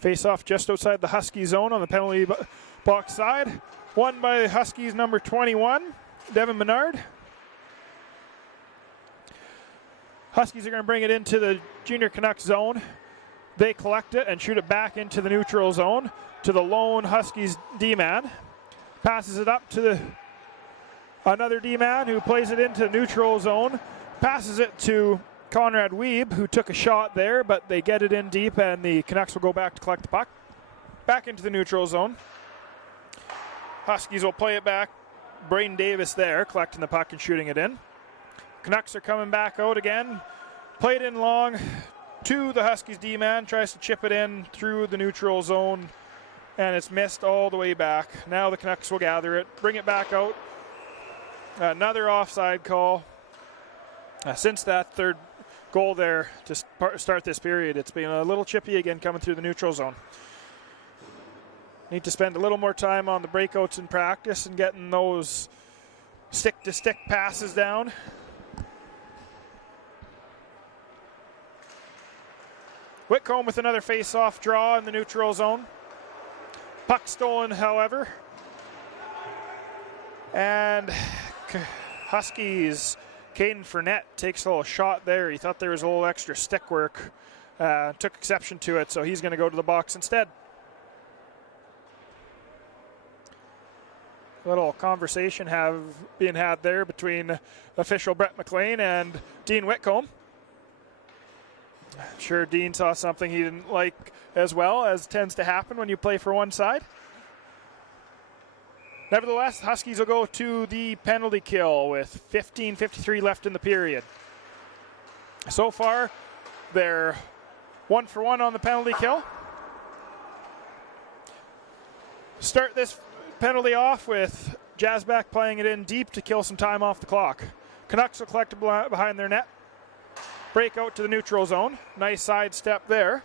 Face-off just outside the Husky zone on the penalty box side. Won by Huskies number 21, Devin Menard. Huskies are going to bring it into the junior Canucks zone. They collect it and shoot it back into the neutral zone to the lone Huskies D-man. Passes it up to another D-man who plays it into neutral zone. Passes it to Conrad Wiebe, who took a shot there, but they get it in deep, and the Canucks will go back to collect the puck. Back into the neutral zone. Huskies will play it back. Braden Davis there, collecting the puck and shooting it in. Canucks are coming back out again. Played in long to the Huskies D-man. Tries to chip it in through the neutral zone, and it's missed all the way back. Now the Canucks will gather it, bring it back out. Another offside call. Since that third goal there to start this period, it's been a little chippy again coming through the neutral zone. Need to spend a little more time on the breakouts in practice and getting those stick-to-stick passes down. Whitcomb with another face-off draw in the neutral zone. Puck stolen, however. And Huskies, Caden Fournette takes a little shot there. He thought there was a little extra stick work. Took exception to it, so he's going to go to the box instead. A little conversation being had there between official Brett McLean and Dean Whitcomb. I'm sure Dean saw something he didn't like as well, as tends to happen when you play for one side. Nevertheless, the Huskies will go to the penalty kill with 15:53 left in the period. So far, they're 1 for 1 on the penalty kill. Start this penalty off with Jazback playing it in deep to kill some time off the clock. Canucks will collect it behind their net. Break out to the neutral zone. Nice side step there.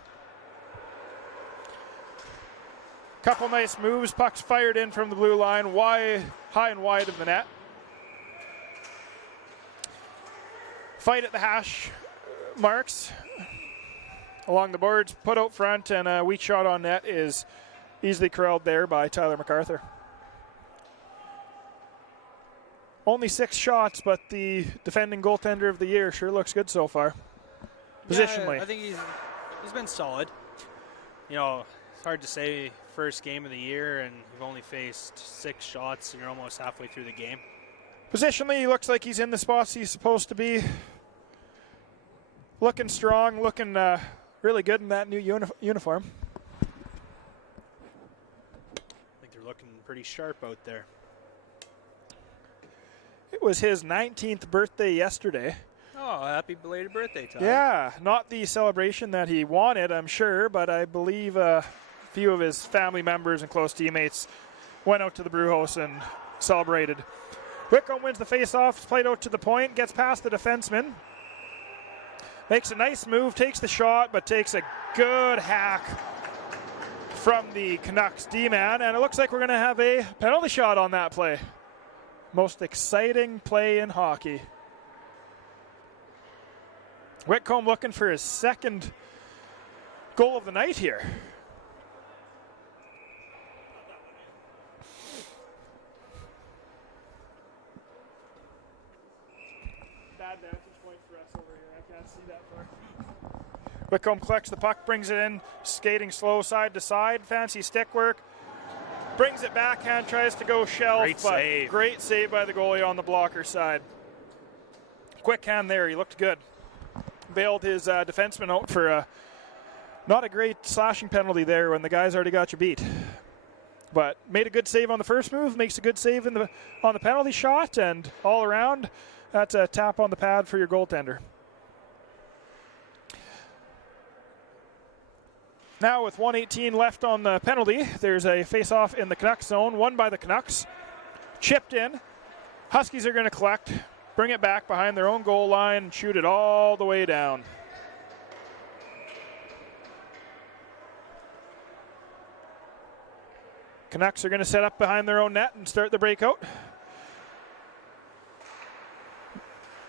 Couple nice moves. Puck's fired in from the blue line, high and wide of the net. Fight at the hash marks. Along the boards, put out front, and a weak shot on net is easily corralled there by Tyler MacArthur. Only 6 shots, but the defending goaltender of the year sure looks good so far. Positionally. Yeah, I think he's been solid. You know, it's hard to say first game of the year and you've only faced 6 shots and you're almost halfway through the game. Positionally, he looks like he's in the spots he's supposed to be. Looking strong, looking really good in that new uniform. I think they're looking pretty sharp out there. It was his 19th birthday yesterday. Oh, happy belated birthday, Tom. Yeah, not the celebration that he wanted, I'm sure, but I believe a few of his family members and close teammates went out to the brew house and celebrated. Whitcomb wins the face-off, it's played out to the point, gets past the defenseman. Makes a nice move, takes the shot, but takes a good hack from the Canucks D-man, and it looks like we're going to have a penalty shot on that play. Most exciting play in hockey. Whitcomb looking for his second goal of the night here. Bad vantage point for us over here. I can't see that far. Whitcomb collects the puck, brings it in, skating slow side to side, fancy stick work. Brings it backhand, tries to go shelf, great save by the goalie on the blocker side. Quick hand there. He looked good. Bailed his defenseman out for not a great slashing penalty there when the guy's already got you beat. But made a good save on the first move, makes a good save on the penalty shot, and all around, that's a tap on the pad for your goaltender. Now with 1:18 left on the penalty, there's a face-off in the Canucks zone, won by the Canucks. Chipped in. Huskies are going to collect, bring it back behind their own goal line, and shoot it all the way down. Canucks are going to set up behind their own net and start the breakout.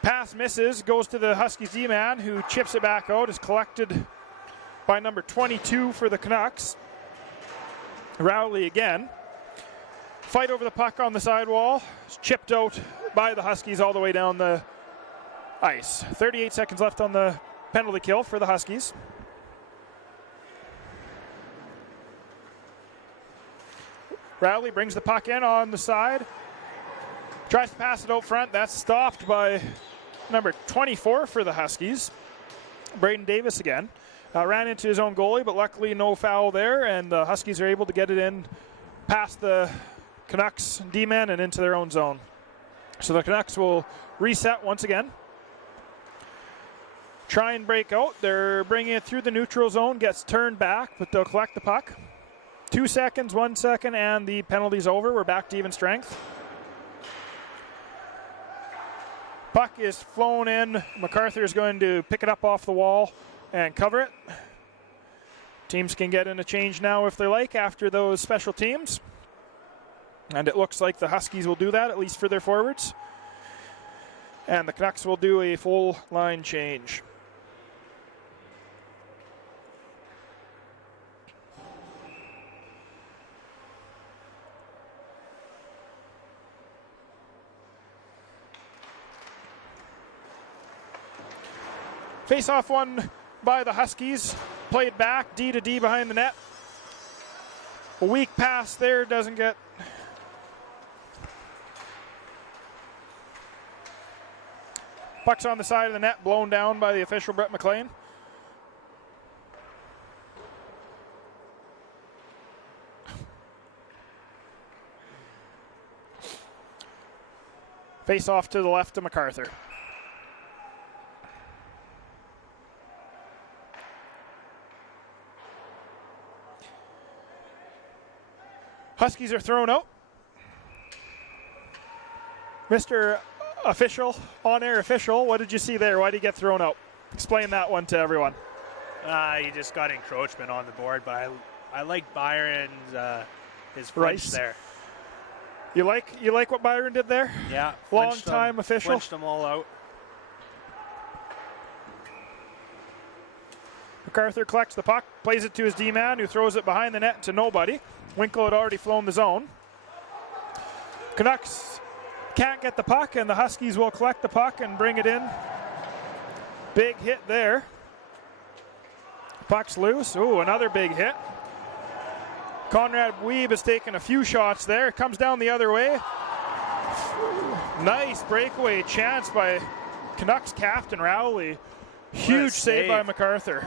Pass misses, goes to the Huskies D-man, who chips it back out, is collected by number 22 for the Canucks. Rowley again. Fight over the puck on the sidewall. It's chipped out by the Huskies all the way down the ice. 38 seconds left on the penalty kill for the Huskies. Rowley brings the puck in on the side. Tries to pass it out front. That's stopped by number 24 for the Huskies. Braden Davis again. Ran into his own goalie, but luckily no foul there, and the Huskies are able to get it in past the Canucks D-man and into their own zone. So the Canucks will reset once again. Try and break out. They're bringing it through the neutral zone, gets turned back, but they'll collect the puck. 2 seconds, 1 second, and the penalty's over. We're back to even strength. Puck is flown in. MacArthur is going to pick it up off the wall and cover it. Teams can get in a change now if they like after those special teams. And it looks like the Huskies will do that, at least for their forwards. And the Canucks will do a full line change. Face-off won by the Huskies. Played back, D to D behind the net. A weak pass there, doesn't get... Puck's on the side of the net, blown down by the official, Brett McLean. Face-off to the left of MacArthur. Huskies are thrown out. Mr. Official, on-air official, what did you see there? Why did he get thrown out? Explain that one to everyone. He just got encroachment on the board, but I like Byron's his flinch Rice. there. You like what Byron did there? Yeah. Long-time official. Flinched them all out. MacArthur collects the puck, plays it to his D-man, who throws it behind the net to nobody. Winkle had already flown the zone. Canucks can't get the puck, and the Huskies will collect the puck and bring it in. Big hit there. Puck's loose. Ooh, another big hit. Conrad Weeb has taken a few shots there. Comes down the other way. Nice breakaway chance by Canucks captain Rowley. Huge save by MacArthur.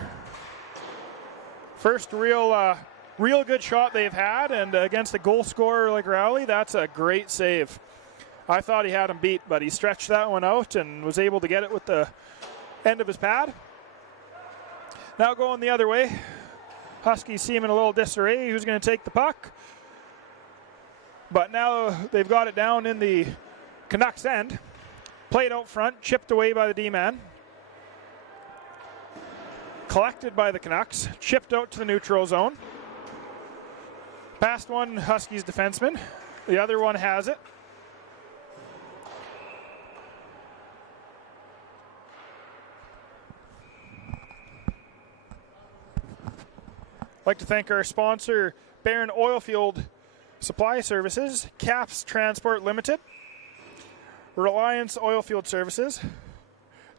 First real good shot they've had, and against a goal scorer like Rowley, that's a great save. I thought he had him beat, but he stretched that one out and was able to get it with the end of his pad. Now going the other way. Huskies seem in a little disarray. Who's going to take the puck? But now they've got it down in the Canucks end. Played out front, chipped away by the D-man. Collected by the Canucks, chipped out to the neutral zone. Past one Huskies defenseman. The other one has it. I'd like to thank our sponsor, Barron Oilfield Supply Services, CAPS Transport Limited, Reliance Oilfield Services,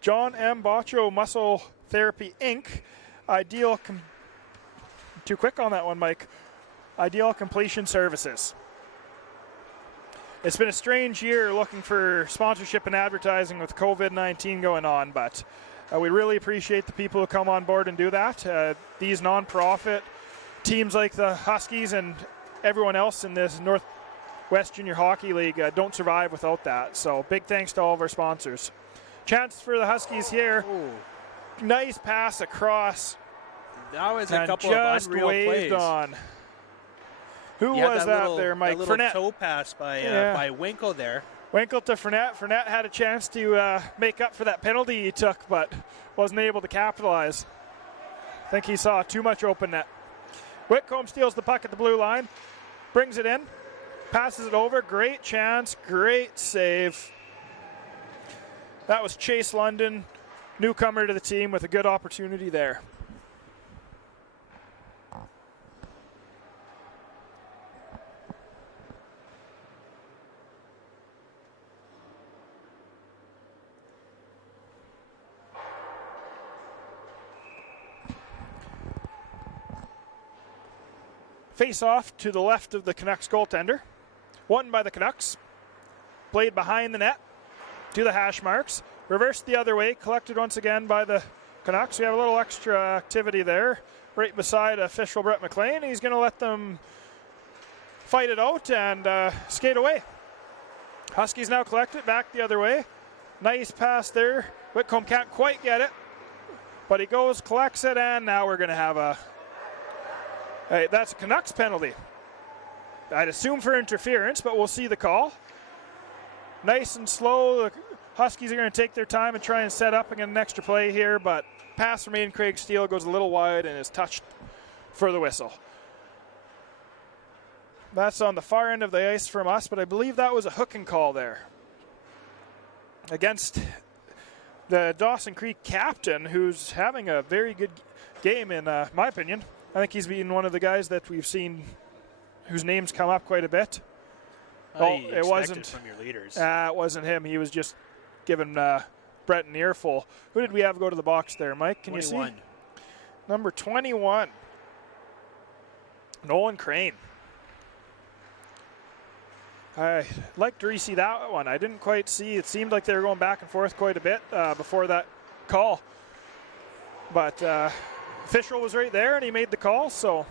John M. Baccio Muscle Therapy Inc., too quick on that one, Mike. Ideal Completion Services. it's been a strange year looking for sponsorship and advertising with COVID-19 going on, but we really appreciate the people who come on board and do that. These non-profit teams like the Huskies and everyone else in this Northwest Junior Hockey League don't survive without that. So big thanks to all of our sponsors. Chance for the Huskies here. Ooh. Nice pass across. That was a couple of unreal plays. On. Who was that there, Mike? That little Fournette. toe pass by Winkle there. Winkle to Fournette. Fournette had a chance to make up for that penalty he took, but wasn't able to capitalize. I think he saw too much open net. Whitcomb steals the puck at the blue line, brings it in, passes it over. Great chance, great save. That was Chase London, newcomer to the team, with a good opportunity there. Face off to the left of the Canucks goaltender. Won by the Canucks. Played behind the net to the hash marks. Reversed the other way. Collected once again by the Canucks. We have a little extra activity there right beside official Brett McLean. He's going to let them fight it out and skate away. Huskies now collect it back the other way. Nice pass there. Whitcomb can't quite get it, but he goes, collects it, and now we're going to have a... Hey, that's a Canucks penalty. I'd assume for interference, but we'll see the call. Nice and slow. The Huskies are going to take their time and try and set up and get an extra play here, but pass from Aiden Craig Steele goes a little wide and is touched for the whistle. That's on the far end of the ice from us, but I believe that was a hooking call there against the Dawson Creek captain, who's having a very good game in my opinion. I think he's been one of the guys that we've seen whose names come up quite a bit. It wasn't from your leaders. It wasn't him. He was just giving Brett an earful. Who did we have go to the box there, Mike? Can 21. You see? Number 21. Nolan Crane. I liked to re-see that one. I didn't quite see. It seemed like they were going back and forth quite a bit before that call. But... official was right there, and he made the call, so.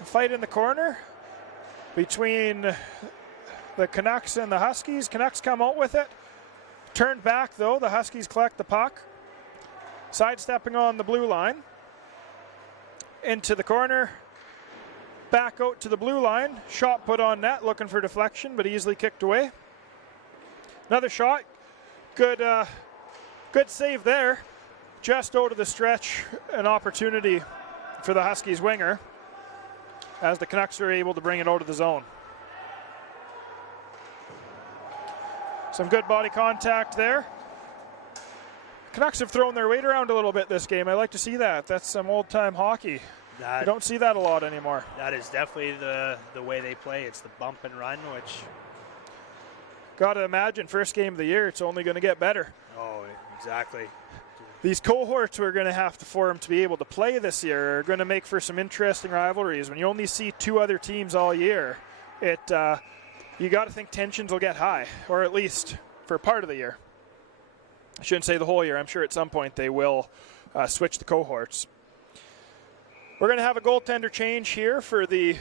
A fight in the corner between the Canucks and the Huskies. Canucks come out with it. Turned back, though. The Huskies collect the puck. Sidestepping on the blue line. Into the corner. Back out to the blue line. Shot put on net, looking for deflection, but easily kicked away. Another shot. Good save there. Just out of the stretch, an opportunity for the Huskies winger as the Canucks are able to bring it out of the zone. Some good body contact there. Canucks have thrown their weight around a little bit this game. I like to see that. That's some old-time hockey. You don't see that a lot anymore. That is definitely the way they play. It's the bump and run, which... Got to imagine, first game of the year, it's only going to get better. Oh, exactly. These cohorts we're going to have to form to be able to play this year are going to make for some interesting rivalries. When you only see two other teams all year, you got to think tensions will get high, or at least for part of the year. I shouldn't say the whole year. I'm sure at some point they will switch the cohorts. We're going to have a goaltender change here for the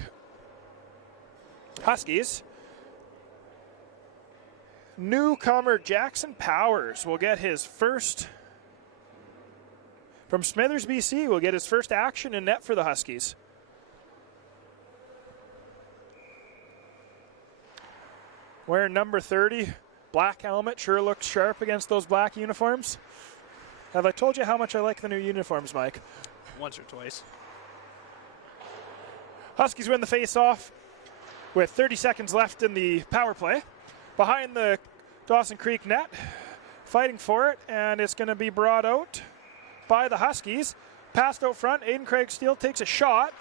Huskies. Newcomer Jackson Powers will get his first, from Smithers, BC, will get his first action in net for the Huskies. Wearing number 30, black helmet, sure looks sharp against those black uniforms. Have I told you how much I like the new uniforms, Mike? Once or twice. Huskies win the face-off with 30 seconds left in the power play. Behind the Dawson Creek net, fighting for it, and it's going to be brought out by the Huskies. Passed out front, Aiden Craig Steele takes a shot.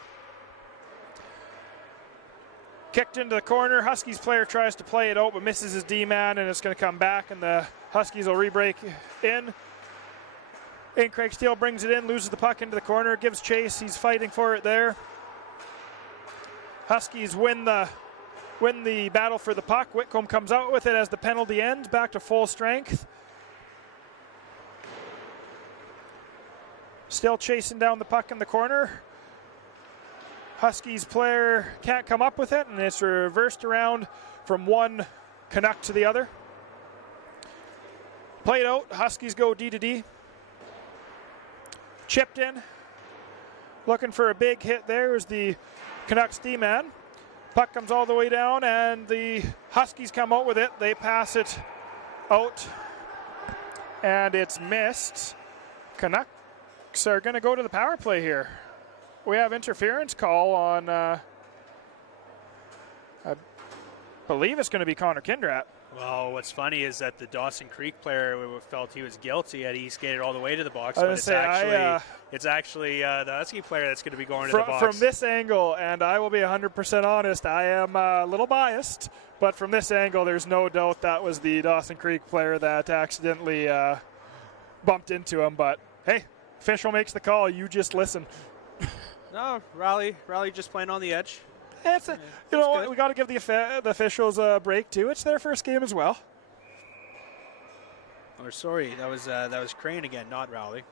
Kicked into the corner, Huskies player tries to play it out, but misses his D-man, and it's going to come back, and the Huskies will re-break in. Aiden Craig Steele brings it in, loses the puck into the corner, gives chase, he's fighting for it there. Huskies win the battle for the puck. Whitcomb comes out with it as the penalty ends, back to full strength. Still chasing down the puck in the corner. Huskies player can't come up with it, and it's reversed around from one Canuck to the other. Played out, Huskies go D to D. Chipped in. Looking for a big hit there is the Canucks D-man. Puck comes all the way down, and the Huskies come out with it. They pass it out, and it's missed. Canucks are going to go to the power play here. We have interference call on, I believe it's going to be Connor Kindrat. Well, what's funny is that the Dawson Creek player felt he was guilty and he skated all the way to the box, but it's actually the Husky player that's going to be going to the box. From this angle, and I will be 100% honest, I am a little biased, but from this angle, there's no doubt that was the Dawson Creek player that accidentally bumped into him. But hey, official makes the call. You just listen. No, Raleigh just playing on the edge. You know what? We got to give the officials a break too. It's their first game as well. Or sorry, that was Crane again, not Raleigh.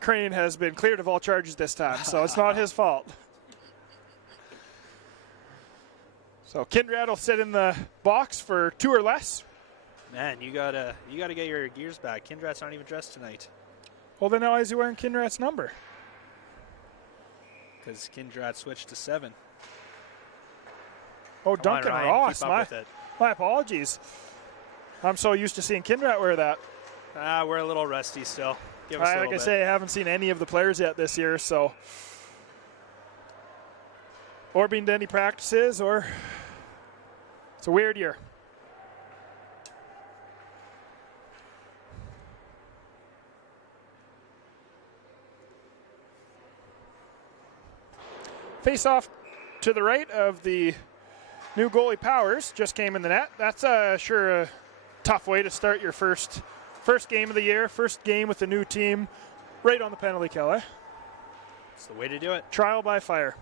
Crane has been cleared of all charges this time, so it's not his fault. So Kindred will sit in the box for 2 or less. Man, you gotta get your gears back. Kindred's not even dressed tonight. Well, then why is he wearing Kindred's number? Because Kindred switched to 7. Oh, Duncan Ross. My apologies. I'm so used to seeing Kindred wear that. We're a little rusty still. Give us a little bit. Like I say, I haven't seen any of the players yet this year, so. Or been to any practices, or. It's a weird year. Face-off to the right of the new goalie Powers just came in the net. That's sure a tough way to start your first game of the year, first game with the new team, right on the penalty kill, eh? It's the way to do it. Trial by fire.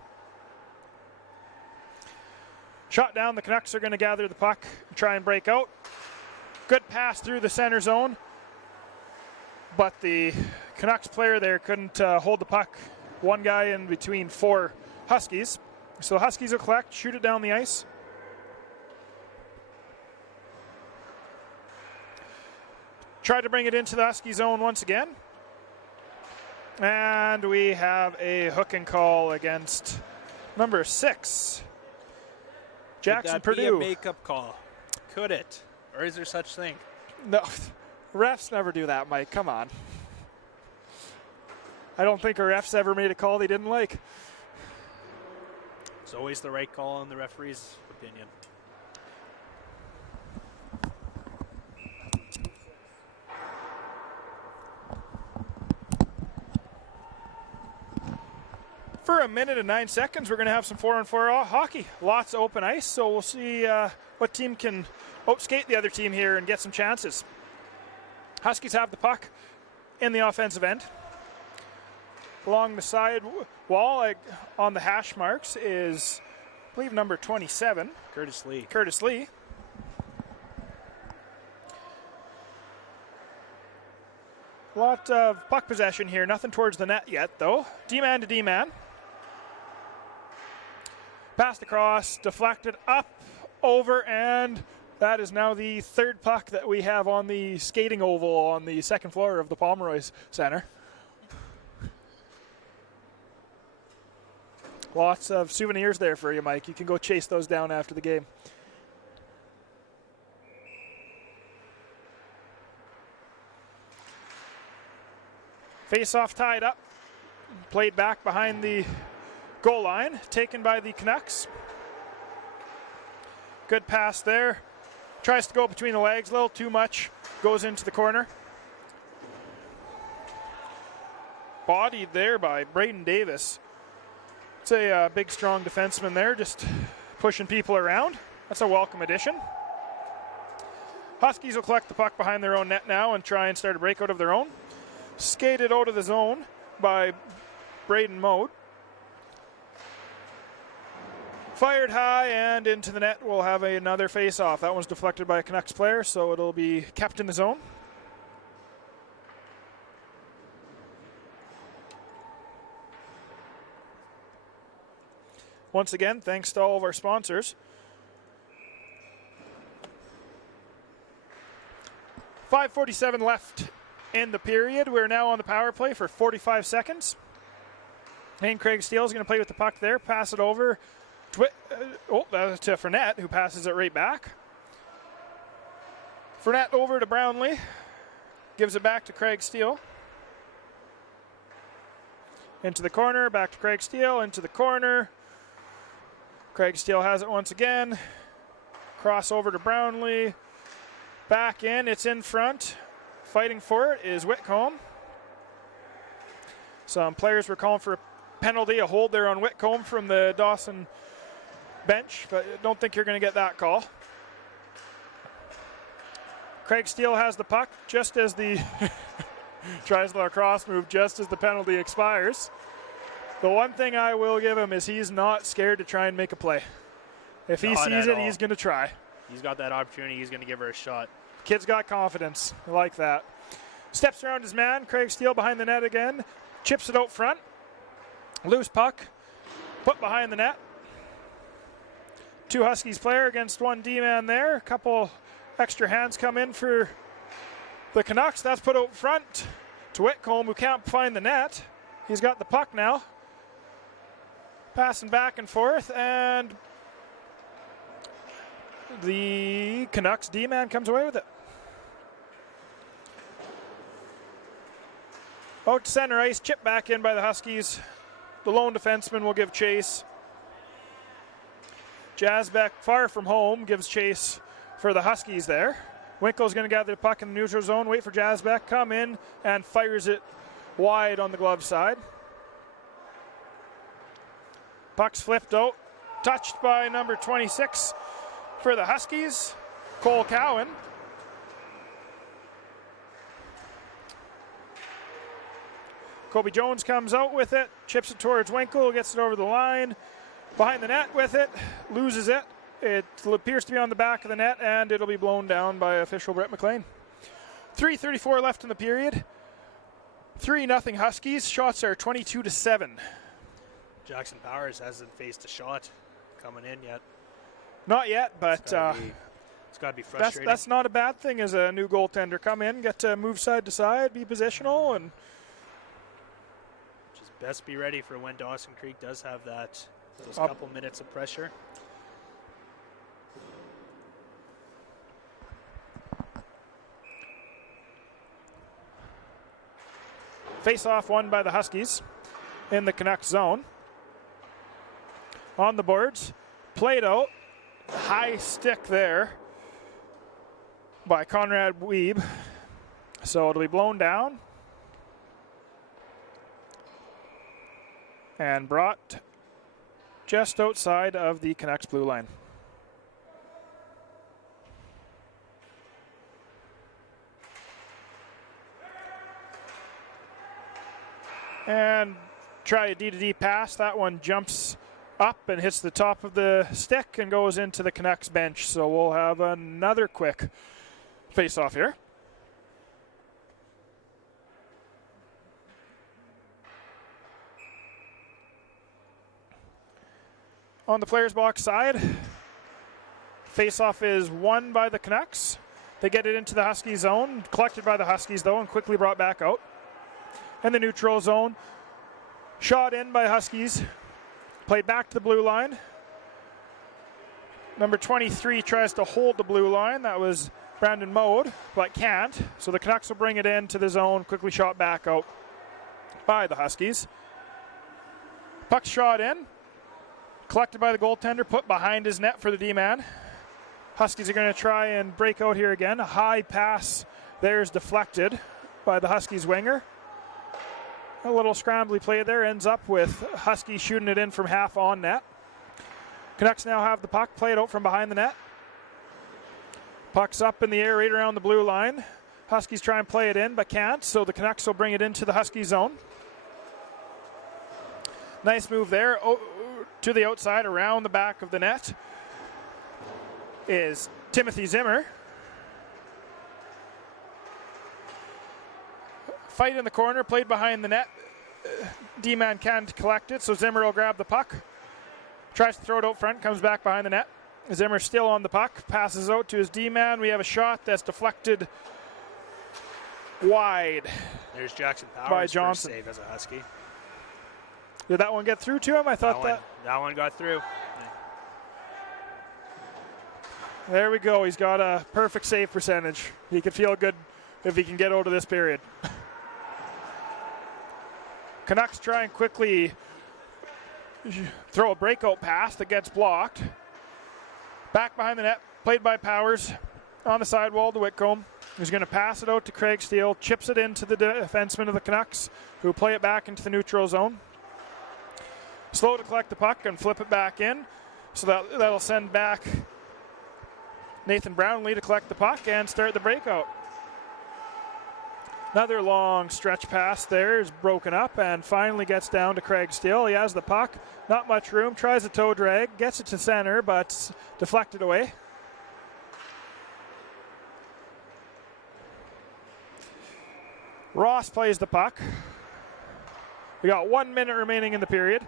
Shot down, the Canucks are going to gather the puck and try and break out. Good pass through the center zone, but the Canucks player there couldn't hold the puck. One guy in between 4 Huskies. So Huskies will collect, shoot it down the ice. Tried to bring it into the Husky zone once again. And we have a hooking call against number 6. Jackson Purdue. Could that be a makeup call? Could it? Or is there such thing? No, refs never do that, Mike. Come on. I don't think our refs ever made a call they didn't like. It's always the right call in the referee's opinion. For a minute and 9 seconds, we're going to have some 4-on-4 hockey. Lots of open ice, so we'll see what team can outskate the other team here and get some chances. Huskies have the puck in the offensive end. Along the side wall, on the hash marks, is, I believe, number 27. Curtis Lee. A lot of puck possession here. Nothing towards the net yet, though. D-man to D-man. Passed across, deflected up, over, and that is now the 3rd puck that we have on the skating oval on the 2nd floor of the Pomeroy Center. Lots of souvenirs there for you, Mike. You can go chase those down after the game. Face-off tied up. Played back behind the goal line. Taken by the Canucks. Good pass there. Tries to go between the legs a little too much. Goes into the corner. Bodied there by Braden Davis. It's a big, strong defenseman there, just pushing people around. That's a welcome addition. Huskies will collect the puck behind their own net now and try and start a breakout of their own. Skated out of the zone by Braden Mode. Fired high and into the net. We'll have another face-off. That one's deflected by a Canucks player, so it'll be kept in the zone. Once again, thanks to all of our sponsors. 5:47 left in the period. We're now on the power play for 45 seconds. And Craig Steele is going to play with the puck there, pass it over to Fournette, who passes it right back. Fournette over to Brownlee, gives it back to Craig Steele. Into the corner, back to Craig Steele, into the corner. Craig Steele has it once again. Cross over to Brownlee. Back in, it's in front. Fighting for it is Whitcomb. Some players were calling for a penalty, a hold there on Whitcomb from the Dawson bench, but I don't think you're going to get that call. Craig Steele has the puck just as the tries the lacrosse move just as the penalty expires. The one thing I will give him is he's not scared to try and make a play. If he sees it, he's going to try. He's got that opportunity. He's going to give her a shot. Kid's got confidence. I like that. Steps around his man. Craig Steele behind the net again. Chips it out front. Loose puck. Put behind the net. 2 Huskies player against 1 D-man there. A couple extra hands come in for the Canucks. That's put out front to Whitcomb, who can't find the net. He's got the puck now. Passing back and forth, and the Canucks D-man comes away with it. Out to center ice, chip back in by the Huskies. The lone defenseman will give chase. Jasbeck, far from home, gives chase for the Huskies there. Winkle's going to gather the puck in the neutral zone, wait for Jasbeck, come in, and fires it wide on the glove side. Puck's flipped out, touched by number 26 for the Huskies, Cole Cowan. Kobe Jones comes out with it, chips it towards Winkle, gets it over the line, behind the net with it, loses it. It appears to be on the back of the net, and it'll be blown down by official Brett McLean. 3:34 left in the period. 3-0 Huskies. Shots are 22-7. Jackson Powers hasn't faced a shot coming in yet. Not yet, but it's got to be frustrating. That's not a bad thing as a new goaltender. Come in, get to move side to side, be positional, and just best be ready for when Dawson Creek does have those couple minutes of pressure. Face-off won by the Huskies in the Canucks zone. On the boards, played out, high stick there by Conrad Wiebe. So it'll be blown down and brought just outside of the Canucks blue line. And try a D-to-D pass. That one jumps up and hits the top of the stick and goes into the Canucks bench. So we'll have another quick face-off here. On the players' box side, face-off is won by the Canucks. They get it into the Husky zone, collected by the Huskies though, and quickly brought back out. In the neutral zone, shot in by Huskies, played back to the blue line. Number 23 tries to hold the blue line. That was Brandon Mode, but can't. So the Canucks will bring it into the zone, quickly shot back out by the Huskies. Puck shot in, collected by the goaltender, put behind his net for the D-man. Huskies are going to try and break out here again. A high pass there's deflected by the Huskies winger. A little scrambly play there, ends up with Huskies shooting it in from half on net. Canucks now have the puck, play it out from behind the net. Puck's up in the air right around the blue line. Huskies try and play it in, but can't, so the Canucks will bring it into the Husky zone. Nice move there. to the outside around the back of the net is Timothy Zimmer. Fight in the corner, played behind the net. D-man can't collect it, so Zimmer will grab the puck. Tries to throw it out front, comes back behind the net. Zimmer still on the puck, passes out to his D-man. We have a shot that's deflected wide. There's Jackson Powers by Johnson. first save as a Husky. Did that one get through to him? I thought that one got through. There we go. He's got a perfect save percentage. He could feel good if he can get out of this period. Canucks try and quickly throw a breakout pass that gets blocked. Back behind the net, played by Powers on the sidewall to Whitcomb. He's going to pass it out to Craig Steele, chips it into the defenseman of the Canucks, who play it back into the neutral zone. Slow to collect the puck and flip it back in, so that'll send back Nathan Brownlee to collect the puck and start the breakout. Another long stretch pass there is broken up and finally gets down to Craig Steele. He has the puck, not much room, tries a toe drag, gets it to center, but deflected away. Ross plays the puck. We got 1 minute remaining in the period.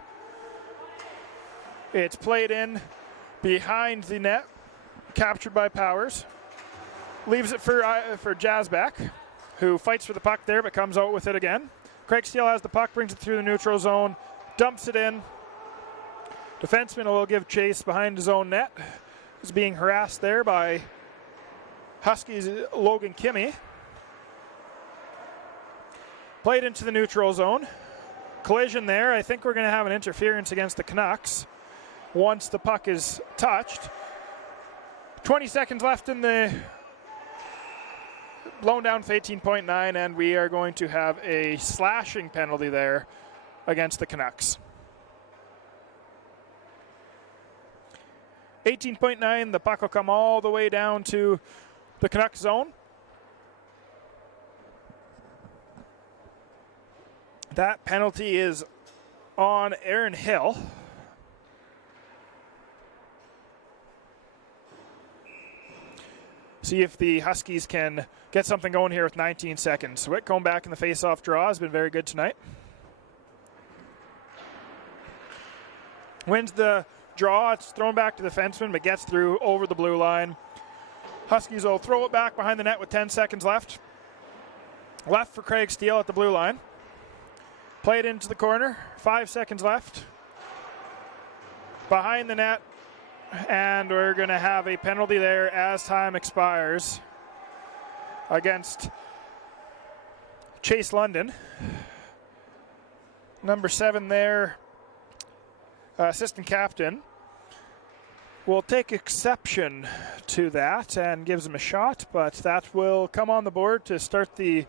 It's played in behind the net, captured by Powers. Leaves it for Jazbeck, who fights for the puck there but comes out with it again. Craig Steele has the puck, brings it through the neutral zone, dumps it in. Defenseman will give chase behind his own net. He's being harassed there by Huskies' Logan Kimmy. Played into the neutral zone. Collision there. I think we're going to have an interference against the Canucks once the puck is touched. 20 seconds left in the blown down for 18.9, and we are going to have a slashing penalty there against the Canucks. 18.9, the puck will come all the way down to the Canucks zone. That penalty is on Aaron Hill. See if the Huskies can get something going here with 19 seconds. Whitcomb back in the face-off draw has been very good tonight. Wins the draw. It's thrown back to the defenseman, but gets through over the blue line. Huskies will throw it back behind the net with 10 seconds left. Left for Craig Steele at the blue line. Play it into the corner. 5 seconds left. Behind the net. And we're going to have a penalty there as time expires against Chase London. Number 7 there, assistant captain, will take exception to that and gives him a shot, but that will come on the board to start the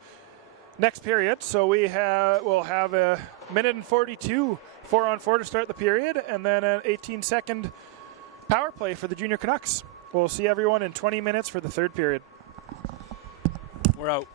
next period. So we'll have a minute and 42, 4-on-4 to start the period, and then an 18-second power play for the Junior Canucks. We'll see everyone in 20 minutes for the third period. We're out.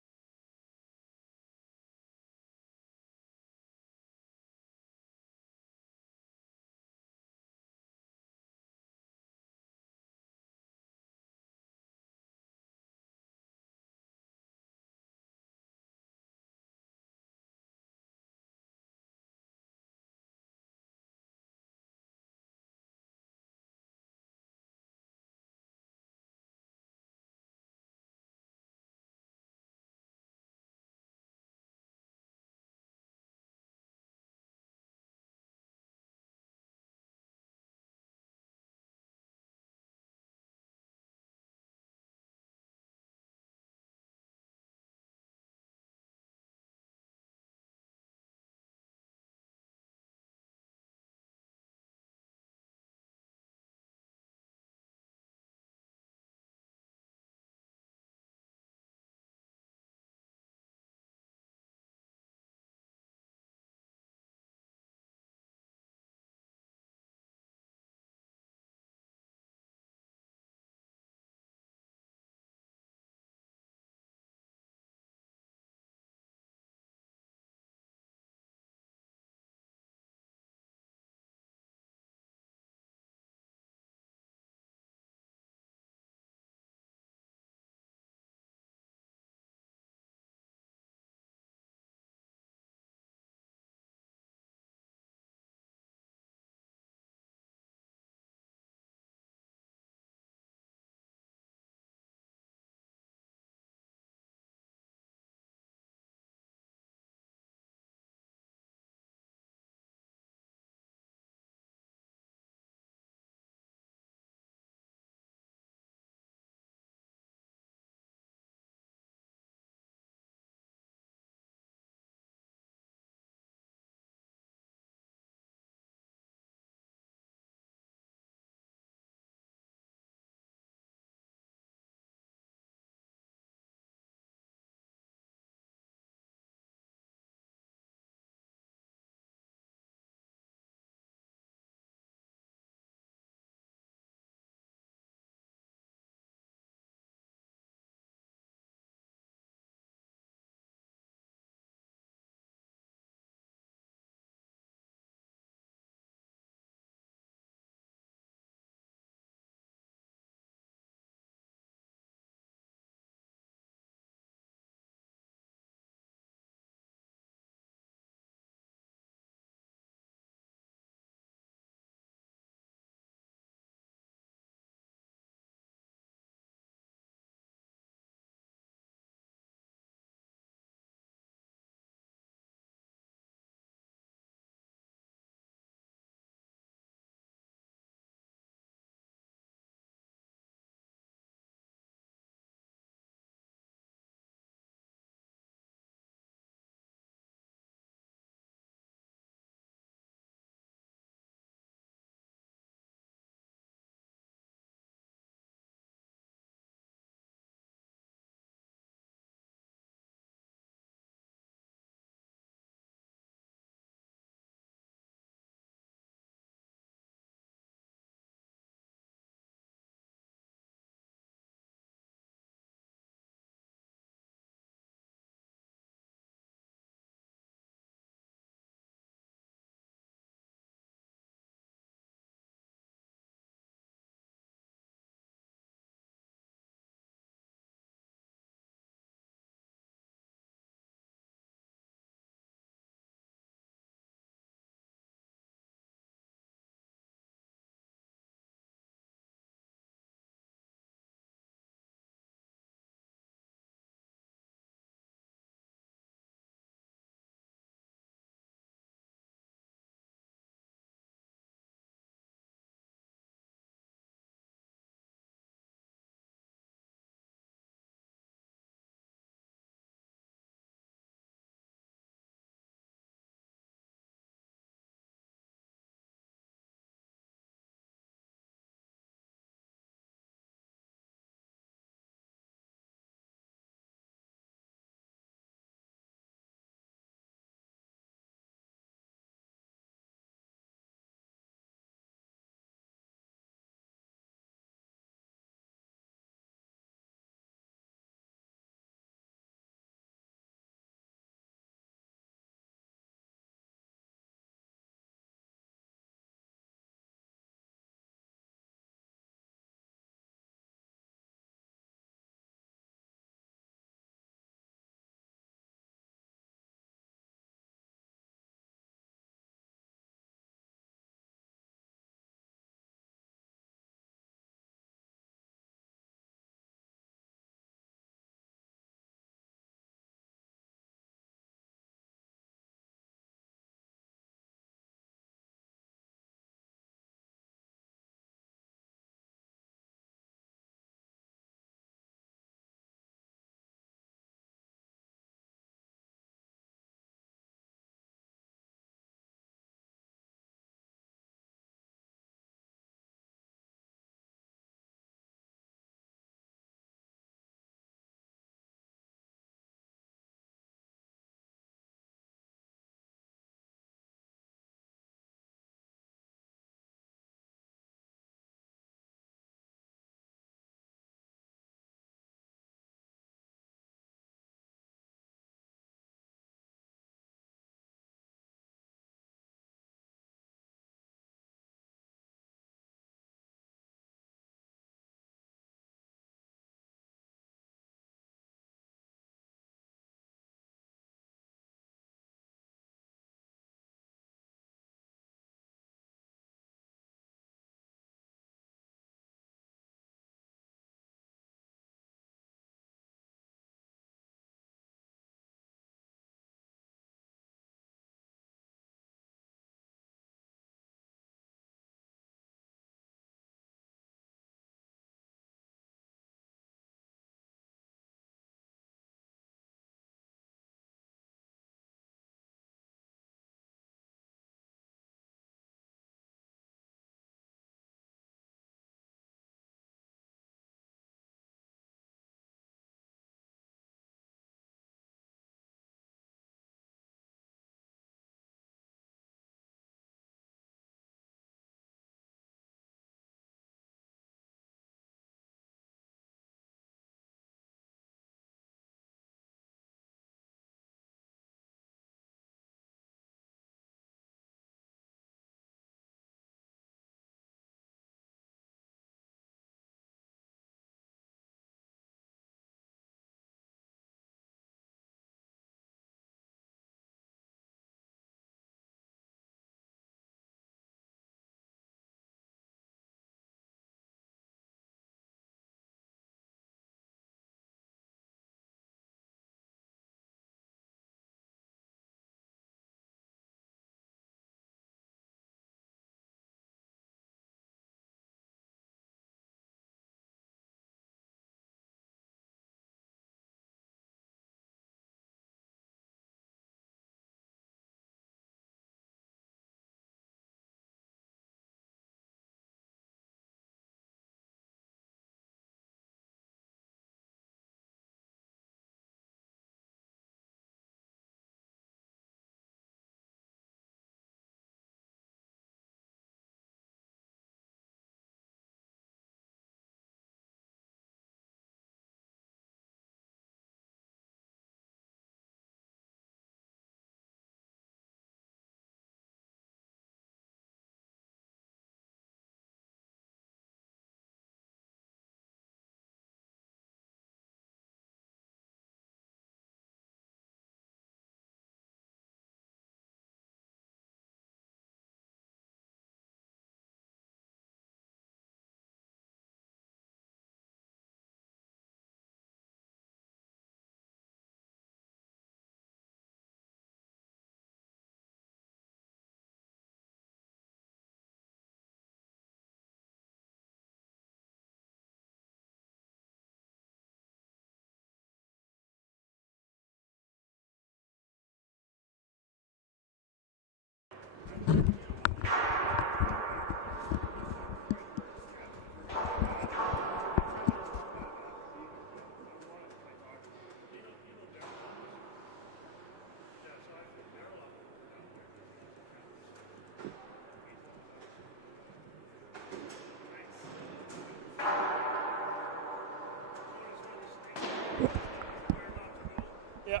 Yeah.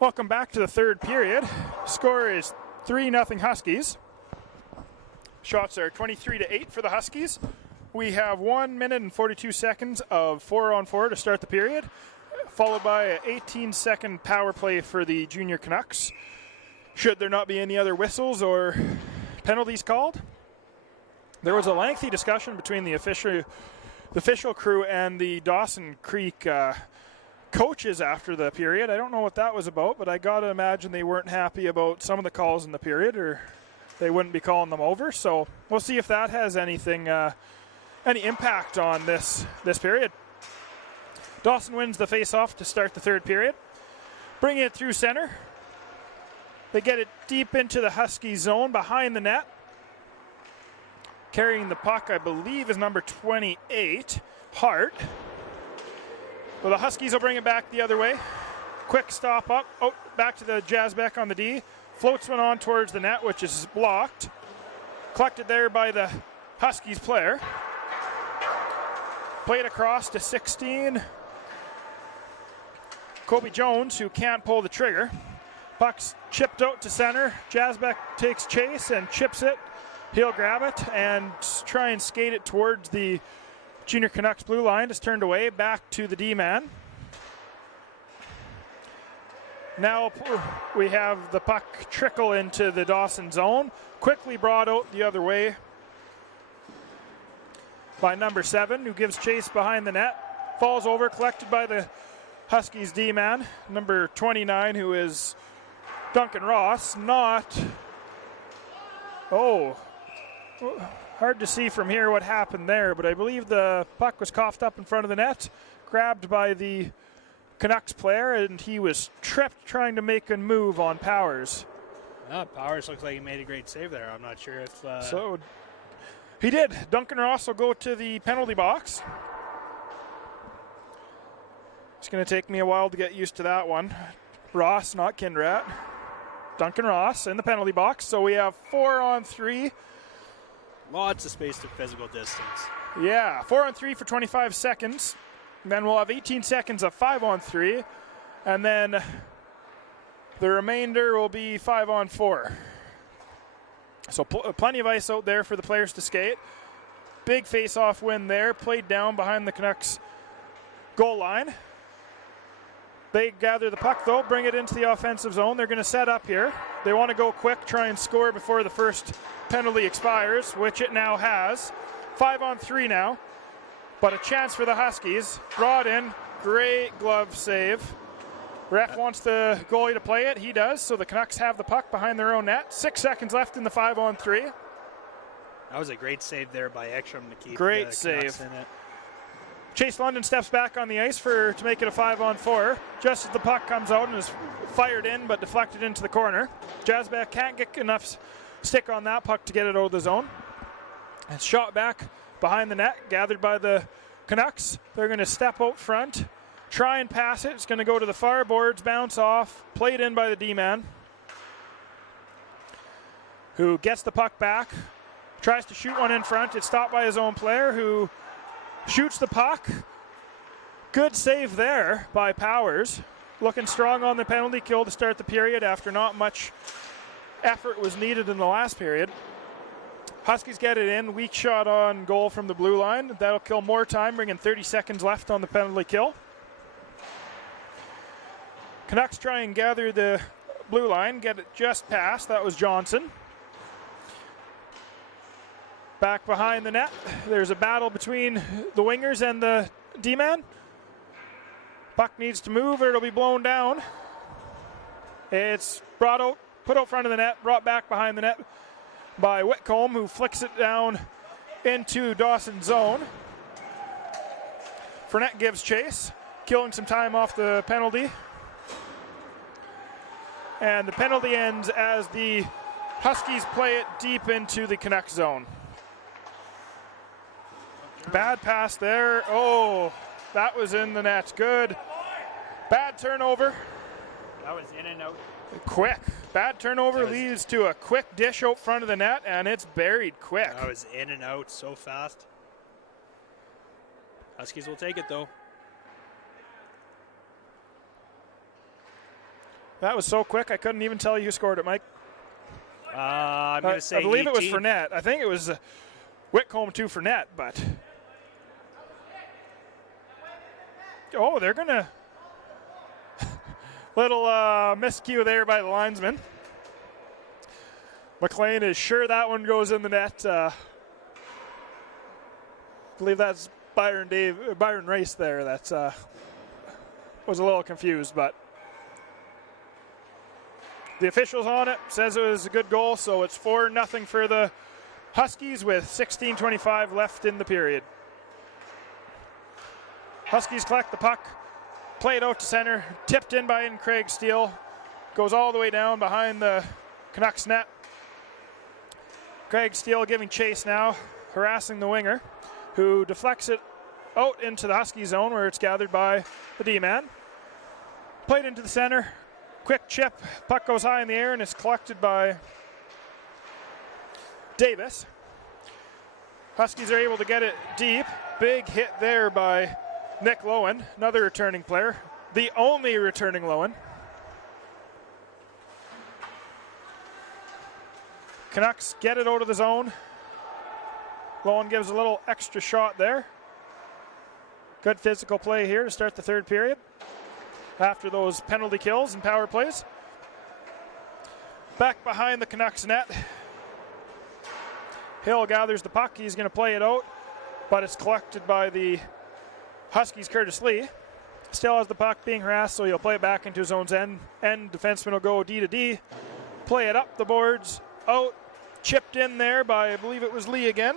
Welcome back to the third period. Score is 3-0 Huskies. Shots are 23-8 for the Huskies. We have 1 minute and 42 seconds of 4-on-4 to start the period, followed by an 18-second power play for the junior Canucks. Should there not be any other whistles or penalties called? There was a lengthy discussion between the official crew and the Dawson Creek coaches after the period. I don't know what that was about, but I gotta imagine they weren't happy about some of the calls in the period, or they wouldn't be calling them over. So we'll see if that has anything, any impact on this period. Dawson wins the face-off to start the third period. Bringing it through center. They get it deep into the Husky zone behind the net. Carrying the puck, I believe, is number 28, Hart. Well, the Huskies will bring it back the other way. Quick stop up. Oh, back to the Jazbeck on the D. Floats one on towards the net, which is blocked. Collected there by the Huskies player. Played across to 16. Kobe Jones, who can't pull the trigger. Puck's chipped out to center. Jazbeck takes chase and chips it. He'll grab it and try and skate it towards the junior Canucks blue line. Just turned away, back to the D-man. Now we have the puck trickle into the Dawson zone. Quickly brought out the other way by number 7, who gives chase behind the net. Falls over, collected by the Huskies D-man, number 29, who is Duncan Ross. Hard to see from here what happened there, but I believe the puck was coughed up in front of the net, grabbed by the Canucks player, and he was tripped trying to make a move on Powers. Powers looks like he made a great save there. I'm not sure if... So he did. Duncan Ross will go to the penalty box. It's going to take me a while to get used to that one. Ross, not Kindrat. Duncan Ross in the penalty box. So we have 4-on-3. Lots of space to physical distance. Yeah, 4-on-3 for 25 seconds. Then we'll have 18 seconds of 5-on-3. And then the remainder will be 5-on-4. So plenty of ice out there for the players to skate. Big face-off win there. Played down behind the Canucks goal line. They gather the puck, though, bring it into the offensive zone. They're going to set up here. They want to go quick, try and score before the first penalty expires, which it now has. 5-on-3 now, but a chance for the Huskies. Brought in, great glove save. Ref wants the goalie to play it. He does, so the Canucks have the puck behind their own net. 6 seconds left in the 5-on-3. That was a great save there by Ekstrom to keep great the save. Canucks in it. Chase London steps back on the ice to make it a 5-on-4. Just as the puck comes out and is fired in but deflected into the corner. Jazbeck can't get enough stick on that puck to get it out of the zone. It's shot back behind the net, gathered by the Canucks. They're going to step out front, try and pass it. It's going to go to the far boards, bounce off, played in by the D-man, who gets the puck back, tries to shoot one in front. It's stopped by his own player, who shoots the puck. Good save there by Powers. Looking strong on the penalty kill to start the period after not much effort was needed in the last period. Huskies get it in. Weak shot on goal from the blue line. That'll kill more time, bringing 30 seconds left on the penalty kill. Canucks try and gather the blue line, get it just past. That was Johnson. Back behind the net. There's a battle between the wingers and the D-man. Puck needs to move or it'll be blown down. It's brought out, put out front of the net, brought back behind the net by Whitcomb, who flicks it down into Dawson's zone. Fournette gives chase, killing some time off the penalty. And the penalty ends as the Huskies play it deep into the Canucks zone. Bad pass there. Oh, that was in the net. Good. Bad turnover. That was in and out. Quick. Bad turnover leads to a quick dish out front of the net, and it's buried quick. That was in and out so fast. Huskies will take it, though. That was so quick, I couldn't even tell you who scored it, Mike. I'm going to say I believe 18. it was for net. I think it was Whitcomb too for net, but... Oh, they're going to... Little miscue there by the linesman. McLean is sure that one goes in the net. I believe that's Byron Rice there. That's was a little confused, but the officials on it says it was a good goal, so it's 4-0 for the Huskies with 16:25 left in the period. Huskies collect the puck. Play it out to center, tipped in by Craig Steele, goes all the way down behind the Canucks net. Craig Steele giving chase now, harassing the winger, who deflects it out into the Husky zone where it's gathered by the D-man. Played into the center, quick chip, puck goes high in the air and is collected by Davis. Huskies are able to get it deep. Big hit there by Nick Lowen, another returning player, the only returning Lowen. Canucks get it out of the zone. Lowen gives a little extra shot there. Good physical play here to start the third period after those penalty kills and power plays. Back behind the Canucks net. Hill gathers the puck. He's going to play it out, but it's collected by the Huskies' Curtis Lee. Still has the puck, being harassed, so he'll play it back into his own end. Defenseman will go D to D. Play it up the boards, out, chipped in there by, I believe it was Lee again.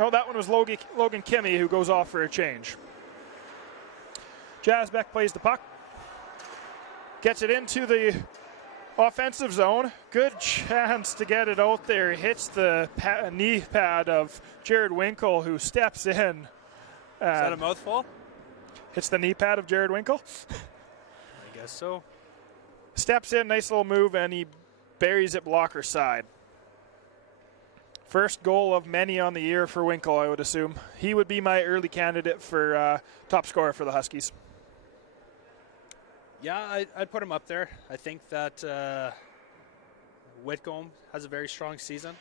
Oh, that one was Logan Kimmy, who goes off for a change. Jasbeck plays the puck. Gets it into the offensive zone. Good chance to get it out there. Hits the knee pad of Jared Winkle, who steps in. Is that a mouthful? Hits the knee pad of Jared Winkle. I guess so. Steps in, nice little move, and he buries it blocker side. First goal of many on the year for Winkle, I would assume. He would be my early candidate for top scorer for the Huskies. Yeah, I'd put him up there. I think that Whitcomb has a very strong season.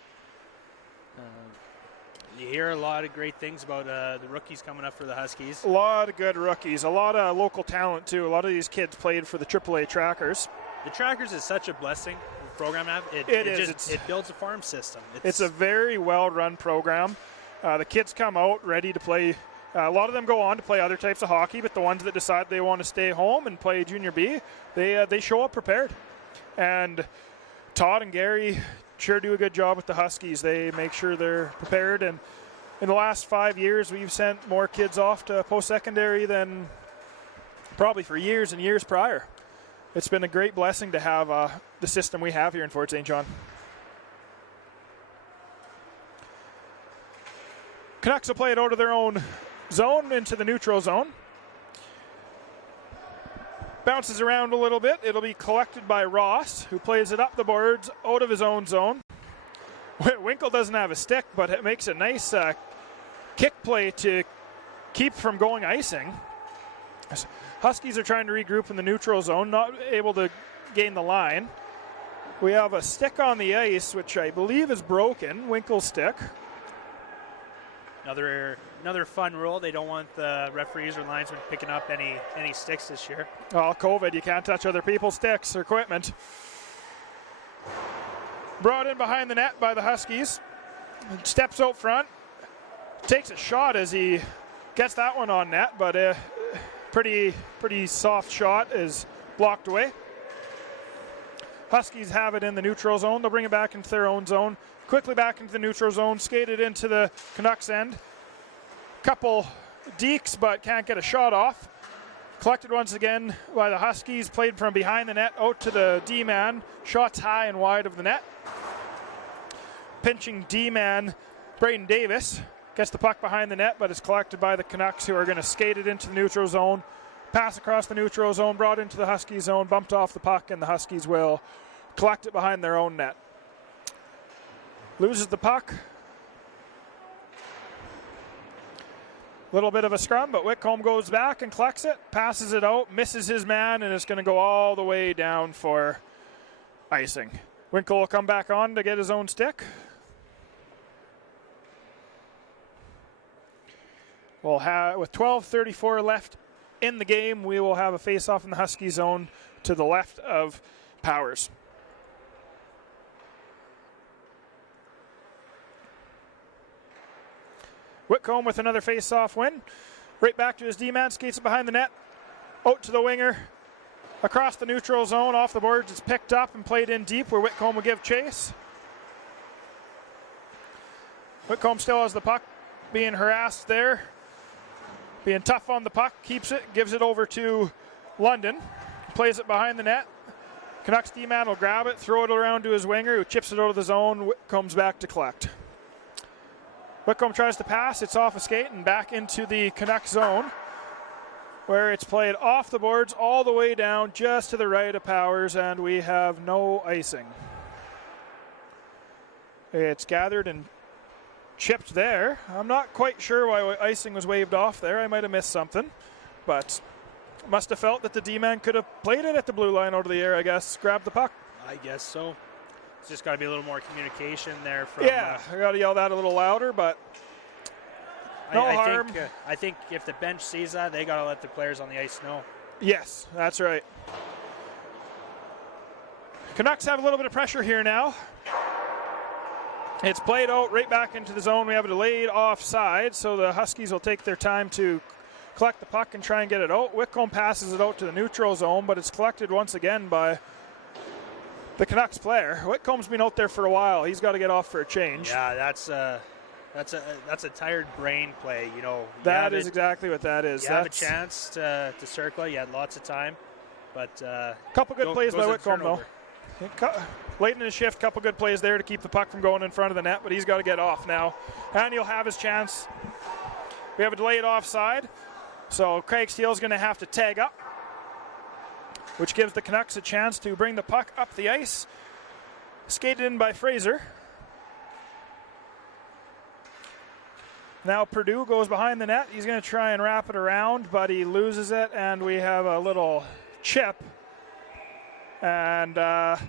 You hear a lot of great things about the rookies coming up for the Huskies. A lot of good rookies, a lot of local talent too. A lot of these kids played for the AAA Trackers. The Trackers is such a blessing the program have. It builds a farm system. It's a very well-run program. The kids come out ready to play. A lot of them go on to play other types of hockey, but the ones that decide they want to stay home and play Junior B, they show up prepared. And Todd and Gary sure do a good job with the Huskies. They make sure they're prepared, and in the last 5 years we've sent more kids off to post-secondary than probably for years and years prior. It's been a great blessing to have the system we have here in Fort St. John. Canucks will play it out of their own zone into the neutral zone. Bounces around a little bit. It'll be collected by Ross, who plays it up the boards out of his own zone. Winkle doesn't have a stick, but it makes a nice kick play to keep from going icing. Huskies are trying to regroup in the neutral zone, not able to gain the line. We have a stick on the ice, which I believe is broken, Winkle's stick. Another fun rule. They don't want the referees or linesmen picking up any sticks this year. Well, COVID, you can't touch other people's sticks or equipment. Brought in behind the net by the Huskies. Steps out front. Takes a shot as he gets that one on net, but a pretty soft shot is blocked away. Huskies have it in the neutral zone. They'll bring it back into their own zone. Quickly back into the neutral zone, skated into the Canucks end. Couple dekes, but can't get a shot off. Collected once again by the Huskies, played from behind the net out to the D-man. Shots high and wide of the net. Pinching D-man Braden Davis gets the puck behind the net, but is collected by the Canucks, who are going to skate it into the neutral zone. Pass across the neutral zone, brought into the Husky zone, bumped off the puck, and the Huskies will collect it behind their own net. Loses the puck. Little bit of a scrum, but Whitcomb goes back and collects it, passes it out, misses his man, and it's going to go all the way down for icing. Winkle will come back on to get his own stick. We'll have, with 12:34 left in the game, we will have a face-off in the Husky zone to the left of Powers. Whitcomb with another face-off win. Right back to his D-man, skates it behind the net. Out to the winger. Across the neutral zone, off the boards. It's picked up and played in deep where Whitcomb will give chase. Whitcomb still has the puck, being harassed there. Being tough on the puck, keeps it, gives it over to London. Plays it behind the net. Canucks D-man will grab it, throw it around to his winger, who chips it out of the zone. Whitcomb's back to collect. Whitcomb tries to pass, it's off a skate and back into the Canucks zone, where it's played off the boards all the way down just to the right of Powers, and we have no icing. It's gathered and chipped there. I'm not quite sure why icing was waved off there. I might have missed something, but must have felt that the D-man could have played it at the blue line out of the air, I guess. Grabbed the puck. I guess so. It's just got to be a little more communication there. From, yeah, I got to yell that a little louder, but no harm. I think if the bench sees that, they got to let the players on the ice know. Yes, that's right. Canucks have a little bit of pressure here now. It's played out right back into the zone. We have a delayed offside, so the Huskies will take their time to collect the puck and try and get it out. Whitcomb passes it out to the neutral zone, but it's collected once again by the Canucks player. Whitcomb's been out there for a while. He's got to get off for a change. Yeah, that's a tired brain play. You know, that is exactly what that is. You have a chance to circle. You had lots of time, but couple good plays by Whitcomb though. Late in his shift, couple good plays there to keep the puck from going in front of the net, but he's got to get off now, and he'll have his chance. We have a delayed offside, so Craig Steele's going to have to tag up, which gives the Canucks a chance to bring the puck up the ice. Skated in by Fraser. Now Purdue goes behind the net. He's going to try and wrap it around, but he loses it, and we have a little chip. And a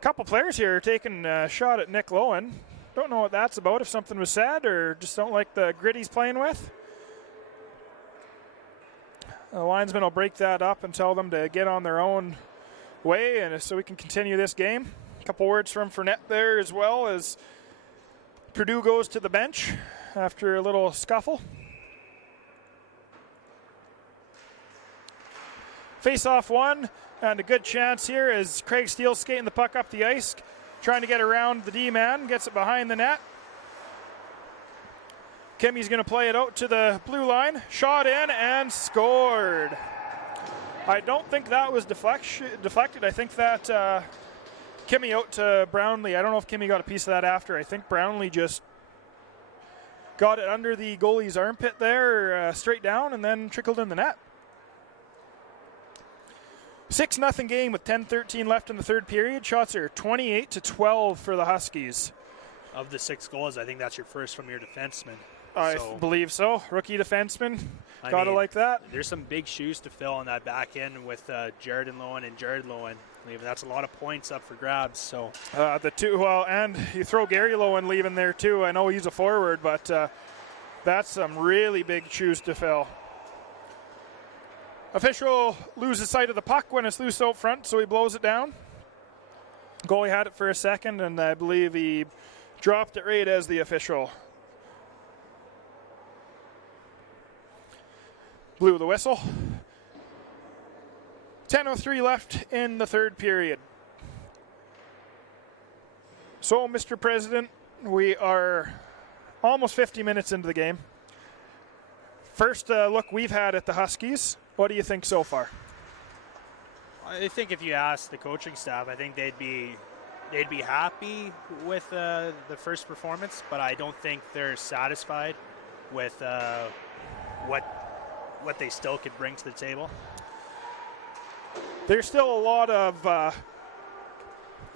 couple players here are taking a shot at Nick Lowen. Don't know what that's about, if something was said or just don't like the grit he's playing with. The linesman will break that up and tell them to get on their own way, and so we can continue this game. A couple words from Fournette there as well, as Purdue goes to the bench after a little scuffle. Face-off one, and a good chance here as Craig Steele skating the puck up the ice, trying to get around the D-man, gets it behind the net. Kimmy's going to play it out to the blue line, shot in and scored. I don't think that was deflected. I think that Kimmy out to Brownlee. I don't know if Kimmy got a piece of that after. I think Brownlee just got it under the goalie's armpit there, straight down, and then trickled in the net. 6-0 game with 10:13 left in the third period. Shots are 28-12 for the Huskies. Of the 6 goals, I think that's your first from your defenseman. I believe so. Rookie defenseman. Gotta like that. There's some big shoes to fill on that back end with Jared and Lowen and Jared Lowen. That's a lot of points up for grabs. So the two, well, and you throw Gary Lowen leaving there too. I know he's a forward, but that's some really big shoes to fill. Official loses sight of the puck when it's loose out front, so he blows it down. Goalie had it for a second, and I believe he dropped it right as the official blew the whistle. 10:03 left in the third period. So, Mr. President, we are almost 50 minutes into the game. First look we've had at the Huskies. What do you think so far? I think if you ask the coaching staff, I think they'd be happy with the first performance, but I don't think they're satisfied with what what they still could bring to the table? There's still a lot of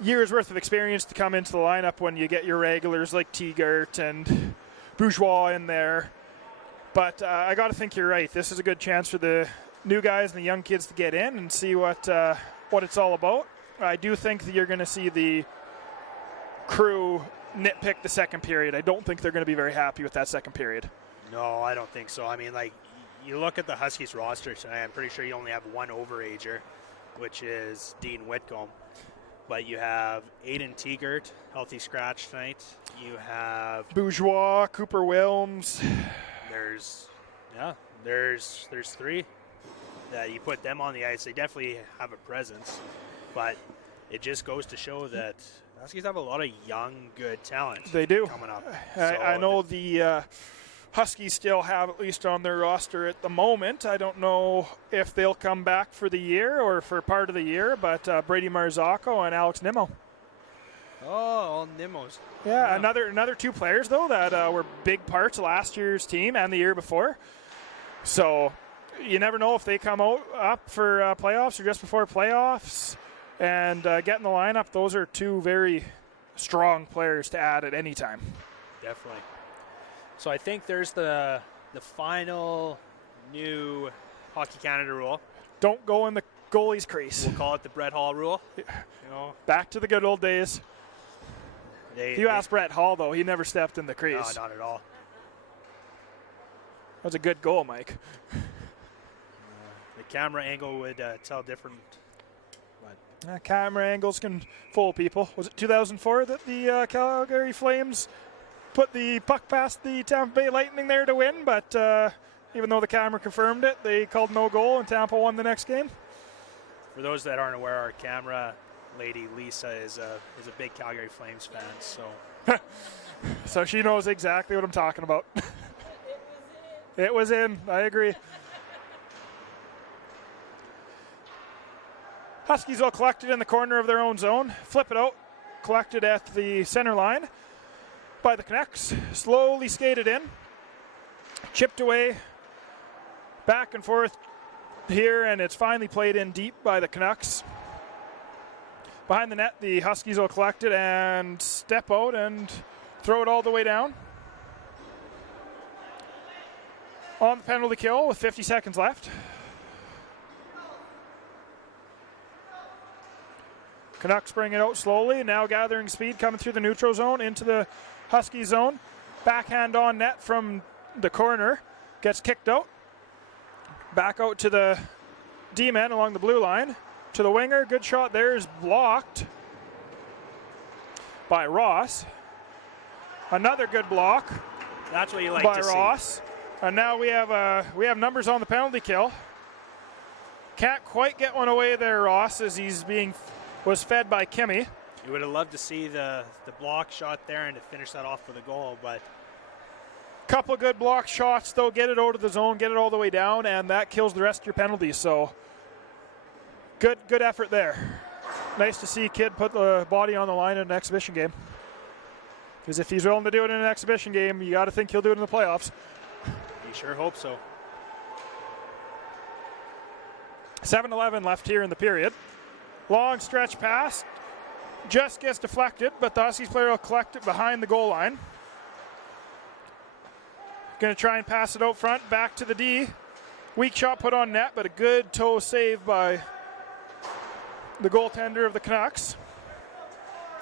years worth of experience to come into the lineup when you get your regulars like Tegart and Bourgeois in there. But I got to think you're right. This is a good chance for the new guys and the young kids to get in and see what it's all about. I do think that you're going to see the crew nitpick the second period. I don't think they're going to be very happy with that second period. No, I don't think so. I mean, like, you look at the Huskies roster tonight, I'm pretty sure you only have one overager, which is Dean Whitcomb. But you have Aiden Tegart, healthy scratch tonight. You have Bourgeois, Cooper Wilms. There's three that you put them on the ice. They definitely have a presence, but it just goes to show that Huskies have a lot of young, good talent. They do coming up. I know the Huskies still have, at least on their roster at the moment. I don't know if they'll come back for the year or for part of the year, but Brady Marzocco and Alex Nimmo. Oh, all Nimmos. Yeah, another two players, though, that were big parts of last year's team and the year before. So you never know if they come up for playoffs or just before playoffs and get in the lineup. Those are two very strong players to add at any time. Definitely. So I think there's the final new Hockey Canada rule. Don't go in the goalie's crease. We'll call it the Brett Hall rule. You know, back to the good old days. If you ask Brett Hall, though, he never stepped in the crease. No, not at all. That was a good goal, Mike. The camera angle would tell different. Camera angles can fool people. Was it 2004 that the Calgary Flames put the puck past the Tampa Bay Lightning there to win? But even though the camera confirmed it, they called no goal, and Tampa won the next game. For those that aren't aware, our camera lady Lisa is a big Calgary Flames fan, so so she knows exactly what I'm talking about. It was in. I agree. Huskies will collect it in the corner of their own zone, flip it out, collected at the center line by the Canucks, slowly skated in, chipped away, back and forth here, and it's finally played in deep by the Canucks. Behind the net, the Huskies will collect it and step out and throw it all the way down. On the penalty kill with 50 seconds left. Canucks bring it out slowly, now gathering speed, coming through the neutral zone into the Husky zone. Backhand on net from the corner, gets kicked out. Back out to the D-man along the blue line. To the winger, good shot there is blocked by Ross. Another good block. That's what you like by to Ross. see. And now we have numbers on the penalty kill. Can't quite get one away there, Ross, as was fed by Kimmy. You would have loved to see the block shot there and to finish that off with a goal, but couple of good block shots, though. Get it out of the zone, get it all the way down, and that kills the rest of your penalties. So good effort there. Nice to see Kid put the body on the line in an exhibition game. Because if he's willing to do it in an exhibition game, you got to think he'll do it in the playoffs. You sure hope so. 7:11 left here in the period. Long stretch pass. Just gets deflected, but the Huskies player will collect it behind the goal line. Going to try and pass it out front, back to the D. Weak shot put on net, but a good toe save by the goaltender of the Canucks.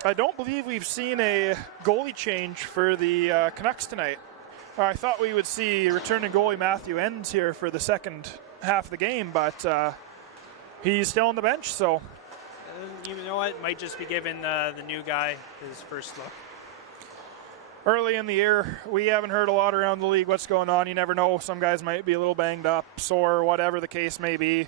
I don't believe we've seen a goalie change for the Canucks tonight. I thought we would see returning goalie Matthew Enns here for the second half of the game, but he's still on the bench, so. You know what? Might just be giving the new guy his first look. Early in the year, we haven't heard a lot around the league what's going on. You never know. Some guys might be a little banged up, sore, whatever the case may be.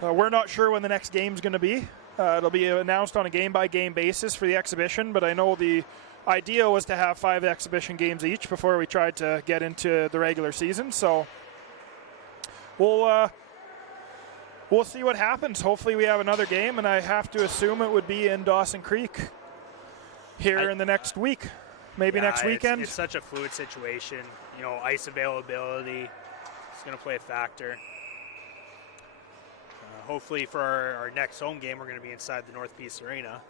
We're not sure when the next game's going to be. It'll be announced on a game-by-game basis for the exhibition, but I know the idea was to have 5 exhibition games each before we tried to get into the regular season. So we'll see what happens. Hopefully we have another game, and I have to assume it would be in Dawson Creek here in the next week. Maybe next weekend. It's such a fluid situation. You know, ice availability. It's going to play a factor. Hopefully for our next home game, we're going to be inside the North Peace Arena.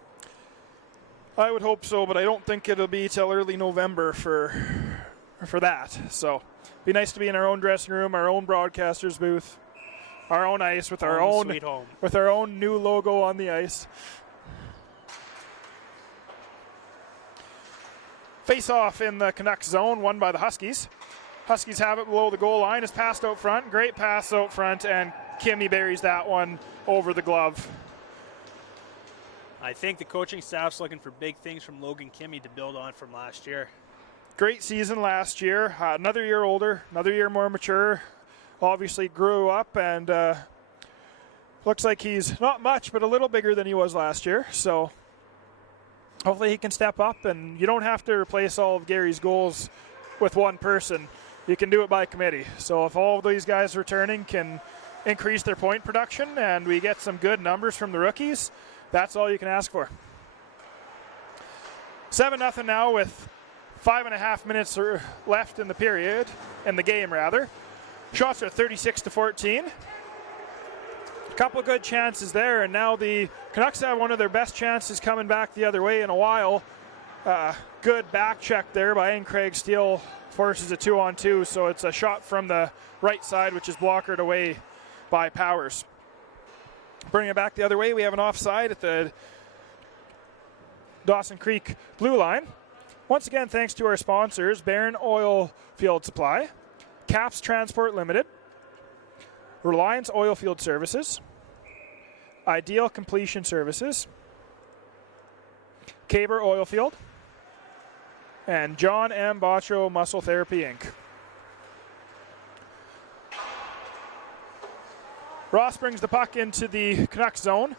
I would hope so, but I don't think it'll be till early November for that. So be nice to be in our own dressing room, our own broadcaster's booth, our own ice with our own sweet home. With our own new logo on the ice. Face off in the Canucks zone, won by the Huskies. Huskies have it below the goal line. It's passed out front. Great pass out front, and Kimmy buries that one over the glove. I think the coaching staff's looking for big things from Logan Kimmy to build on from last year. Great season last year. Another year older, another year more mature. Obviously grew up, and looks like he's not much, but a little bigger than he was last year. So hopefully he can step up, and you don't have to replace all of Gary's goals with one person. You can do it by committee. So if all of these guys returning can increase their point production and we get some good numbers from the rookies, that's all you can ask for. 7-0 now with 5.5 minutes left in the period, in the game rather. Shots are 36-14. A couple of good chances there, and now the Canucks have one of their best chances coming back the other way in a while. Good back check there by Ian Craig Steele, forces a 2-on-2, so it's a shot from the right side, which is blockered away by Powers. Bring it back the other way, we have an offside at the Dawson Creek blue line. Once again, thanks to our sponsors, Barron Oil Field Supply, Caps Transport Limited, Reliance Oilfield Services, Ideal Completion Services, Caber Oilfield, and John M. Botro Muscle Therapy, Inc. Ross brings the puck into the Canucks zone.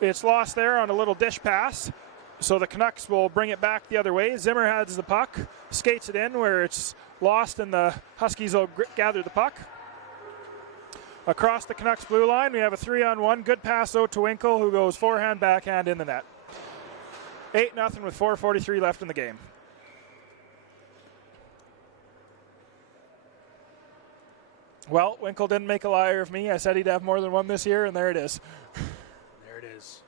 It's lost there on a little dish pass, so the Canucks will bring it back the other way. Zimmer has the puck, skates it in where it's lost, and the Huskies will gather the puck. Across the Canucks blue line, we have a 3-on-1. Good pass out to Winkle, who goes forehand, backhand in the net. 8-0 with 4:43 left in the game. Well, Winkle didn't make a liar of me. I said he'd have more than one this year, and there it is. There it is.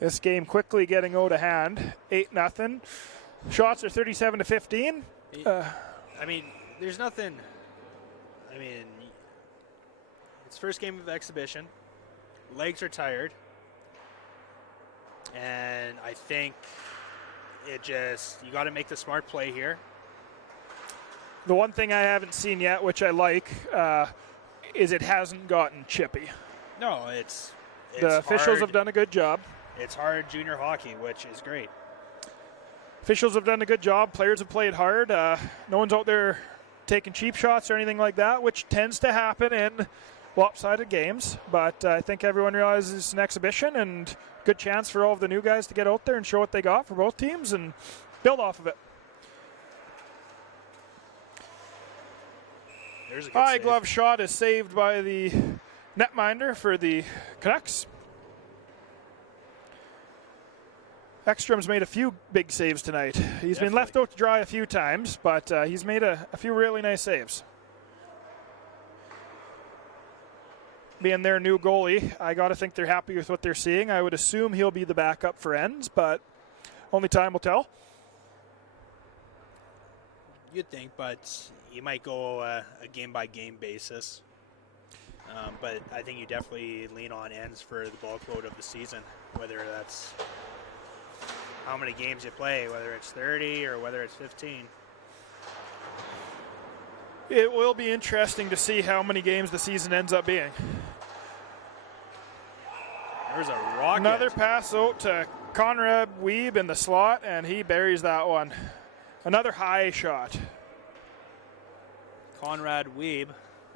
This game quickly getting out of hand. 8-0. Shots are 37-15. I mean, there's nothing. I mean, it's first game of exhibition. Legs are tired. And I think you got to make the smart play here. The one thing I haven't seen yet, which I like, is it hasn't gotten chippy. No, it's the officials have done a good job. It's hard junior hockey, which is great. Officials have done a good job. Players have played hard. No one's out there taking cheap shots or anything like that, which tends to happen in lopsided games. But I think everyone realizes it's an exhibition, and good chance for all of the new guys to get out there and show what they got for both teams and build off of it. There's a good High save. glove shot is saved by the netminder for the Canucks. Ekstrom's made a few big saves tonight. He's been left out to dry a few times, but he's made a few really nice saves. Being their new goalie, I got to think they're happy with what they're seeing. I would assume he'll be the backup for ends, but only time will tell. You'd think, but you might go a game-by-game basis. But I think you definitely lean on ends for the bulk load of the season, whether that's how many games you play, whether it's 30 or whether it's 15. It will be interesting to see how many games the season ends up being. There's a rocket. Another pass out to Conrad Weeb in the slot, and he buries that one. Another high shot. Conrad Weeb,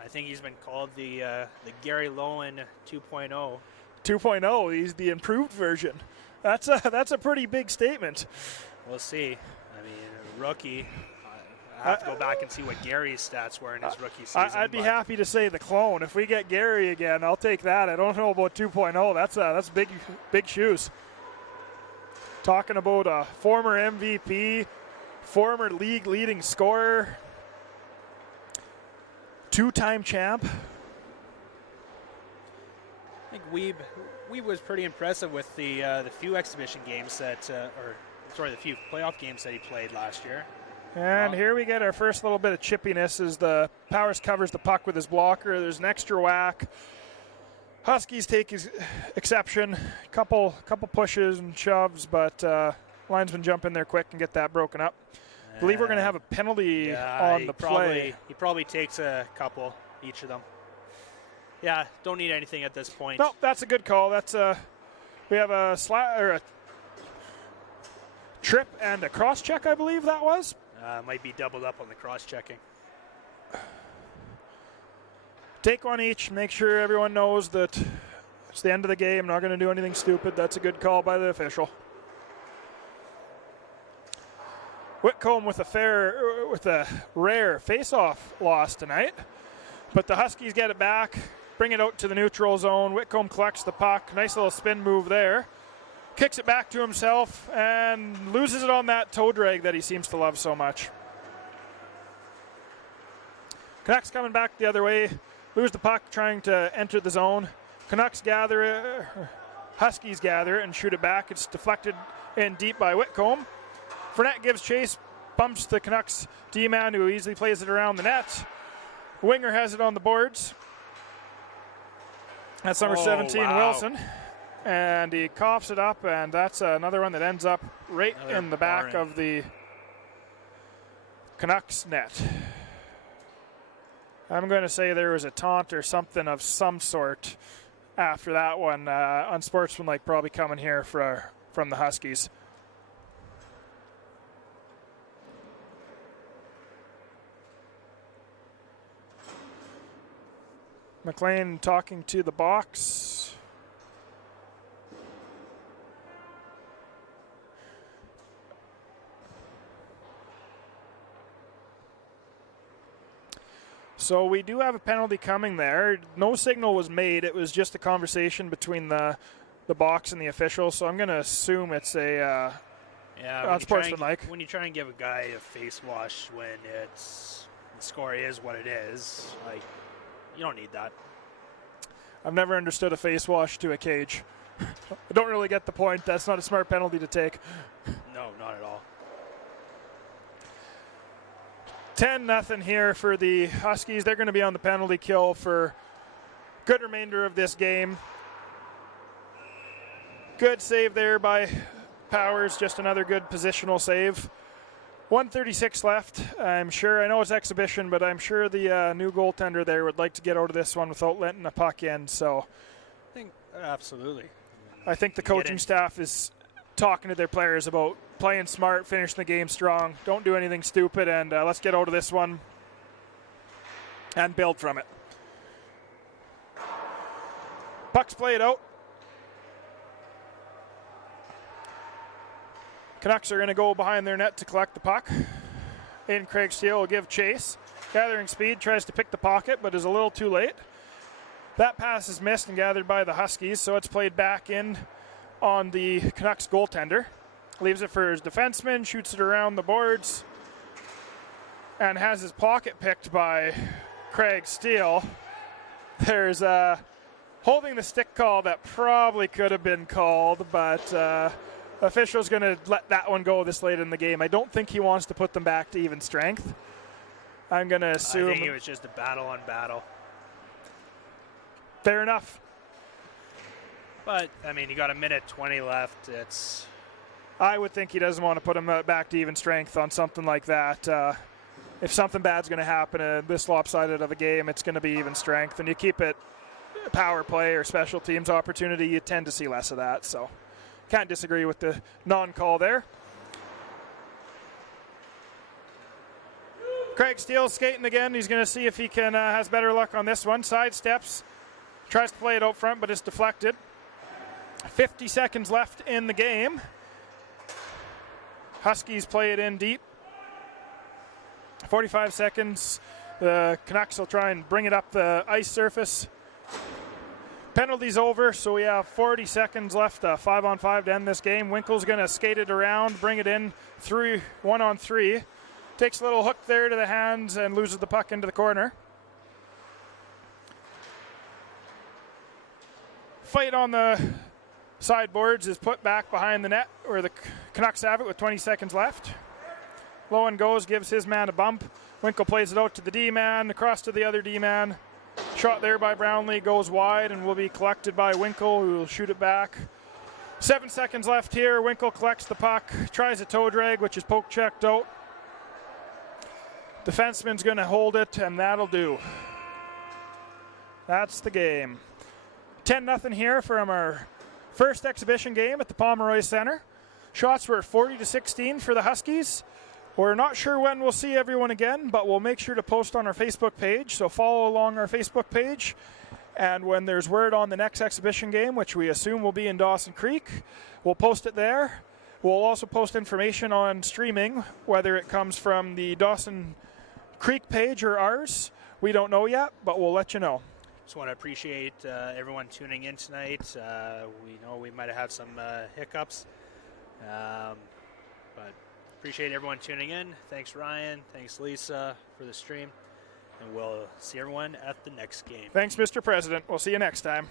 I think he's been called the Gary Lowen 2.0. 2.0, he's the improved version. That's a pretty big statement. We'll see. I mean, rookie. I have to go back and see what Gary's stats were in his rookie season. I'd be happy to say the clone. If we get Gary again, I'll take that. I don't know about 2.0. That's big shoes. Talking about a former MVP, former league leading scorer. two-time champ. I think Weeb was pretty impressive with the few exhibition games that, the few playoff games that he played last year. And here we get our first little bit of chippiness as the Powers covers the puck with his blocker. There's an extra whack. Huskies take his exception. Couple pushes and shoves, but linesman jump in there quick and get that broken up. I believe we're going to have a penalty on the play. He probably takes a couple, each of them. Yeah, don't need anything at this point. No, that's a good call. That's we have a trip and a cross check, I believe that was. Might be doubled up on the cross checking. Take one each. Make sure everyone knows that it's the end of the game. Not going to do anything stupid. That's a good call by the official. Whitcomb with a rare face-off loss tonight, but the Huskies get it back, bring it out to the neutral zone. Whitcomb collects the puck. Nice little spin move there. Kicks it back to himself and loses it on that toe drag that he seems to love so much. Canucks coming back the other way. Lose the puck, trying to enter the zone. Canucks gather it, Huskies gather it and shoot it back. It's deflected in deep by Whitcomb. Fournette gives chase, bumps the Canucks D-man who easily plays it around the net. Winger has it on the boards. That's number 17, wow. Wilson. And he coughs it up, and that's another one that ends up right in the back of the Canucks net. I'm going to say there was a taunt or something of some sort after that one. Unsportsmanlike probably coming here from the Huskies. McLean talking to the box. So we do have a penalty coming there. No signal was made. It was just a conversation between the box and the official. So I'm going to assume it's a unsportsmanlike. When you try and give a guy a face wash when the score is what it is, like, you don't need that. I've never understood a face wash to a cage. I don't really get the point. That's not a smart penalty to take. No, not at all. 10-0 here for the Huskies. They're going to be on the penalty kill for good remainder of this game. Good save there by Powers. Just another good positional save. 1:36 left. I know it's exhibition, but I'm sure the new goaltender there would like to get out of this one without letting a puck in. So I think absolutely. I think the coaching staff is talking to their players about playing smart, finishing the game strong. Don't do anything stupid, and let's get out of this one and build from it. Puck's played out. Canucks are going to go behind their net to collect the puck. And Craig Steele will give chase. Gathering speed, tries to pick the pocket, but is a little too late. That pass is missed and gathered by the Huskies, so it's played back in on the Canucks goaltender. Leaves it for his defenseman, shoots it around the boards, and has his pocket picked by Craig Steele. There's a holding the stick call that probably could have been called, but official's going to let that one go this late in the game. I don't think he wants to put them back to even strength. I'm going to assume. I think it was just a battle on battle. Fair enough. But, I mean, you got a minute 20 left. I would think he doesn't want to put him back to even strength on something like that. If something bad's going to happen in this lopsided of a game, it's going to be even strength. And you keep it power play or special teams opportunity, you tend to see less of that. So can't disagree with the non-call there. Craig Steele skating again. He's going to see if he can has better luck on this one. Side steps, tries to play it out front, but it's deflected. 50 seconds left in the game. Huskies play it in deep. 45 seconds. The Canucks will try and bring it up the ice surface. Penalty's over, so we have 40 seconds left, 5-on-5 to end this game. Winkle's going to skate it around, bring it in, 1-on-3. Takes a little hook there to the hands and loses the puck into the corner. Fight on the sideboards is put back behind the net where the Canucks have it with 20 seconds left. Lowen goes, gives his man a bump. Winkle plays it out to the D-man, across to the other D-man. Shot there by Brownlee, goes wide and will be collected by Winkle, who will shoot it back. 7 seconds left here. Winkle collects the puck, tries a toe drag, which is poke checked out. Defenseman's going to hold it, and that'll do. That's the game. 10-0 here from our first exhibition game at the Pomeroy Center. Shots were 40-16 for the Huskies. We're not sure when we'll see everyone again, but we'll make sure to post on our Facebook page, so follow along our Facebook page. And when there's word on the next exhibition game, which we assume will be in Dawson Creek, we'll post it there. We'll also post information on streaming, whether it comes from the Dawson Creek page or ours. We don't know yet, but we'll let you know. Just want to appreciate everyone tuning in tonight. We know we might have some hiccups, but appreciate everyone tuning in. Thanks, Ryan. Thanks, Lisa, for the stream. And we'll see everyone at the next game. Thanks, Mr. President. We'll see you next time.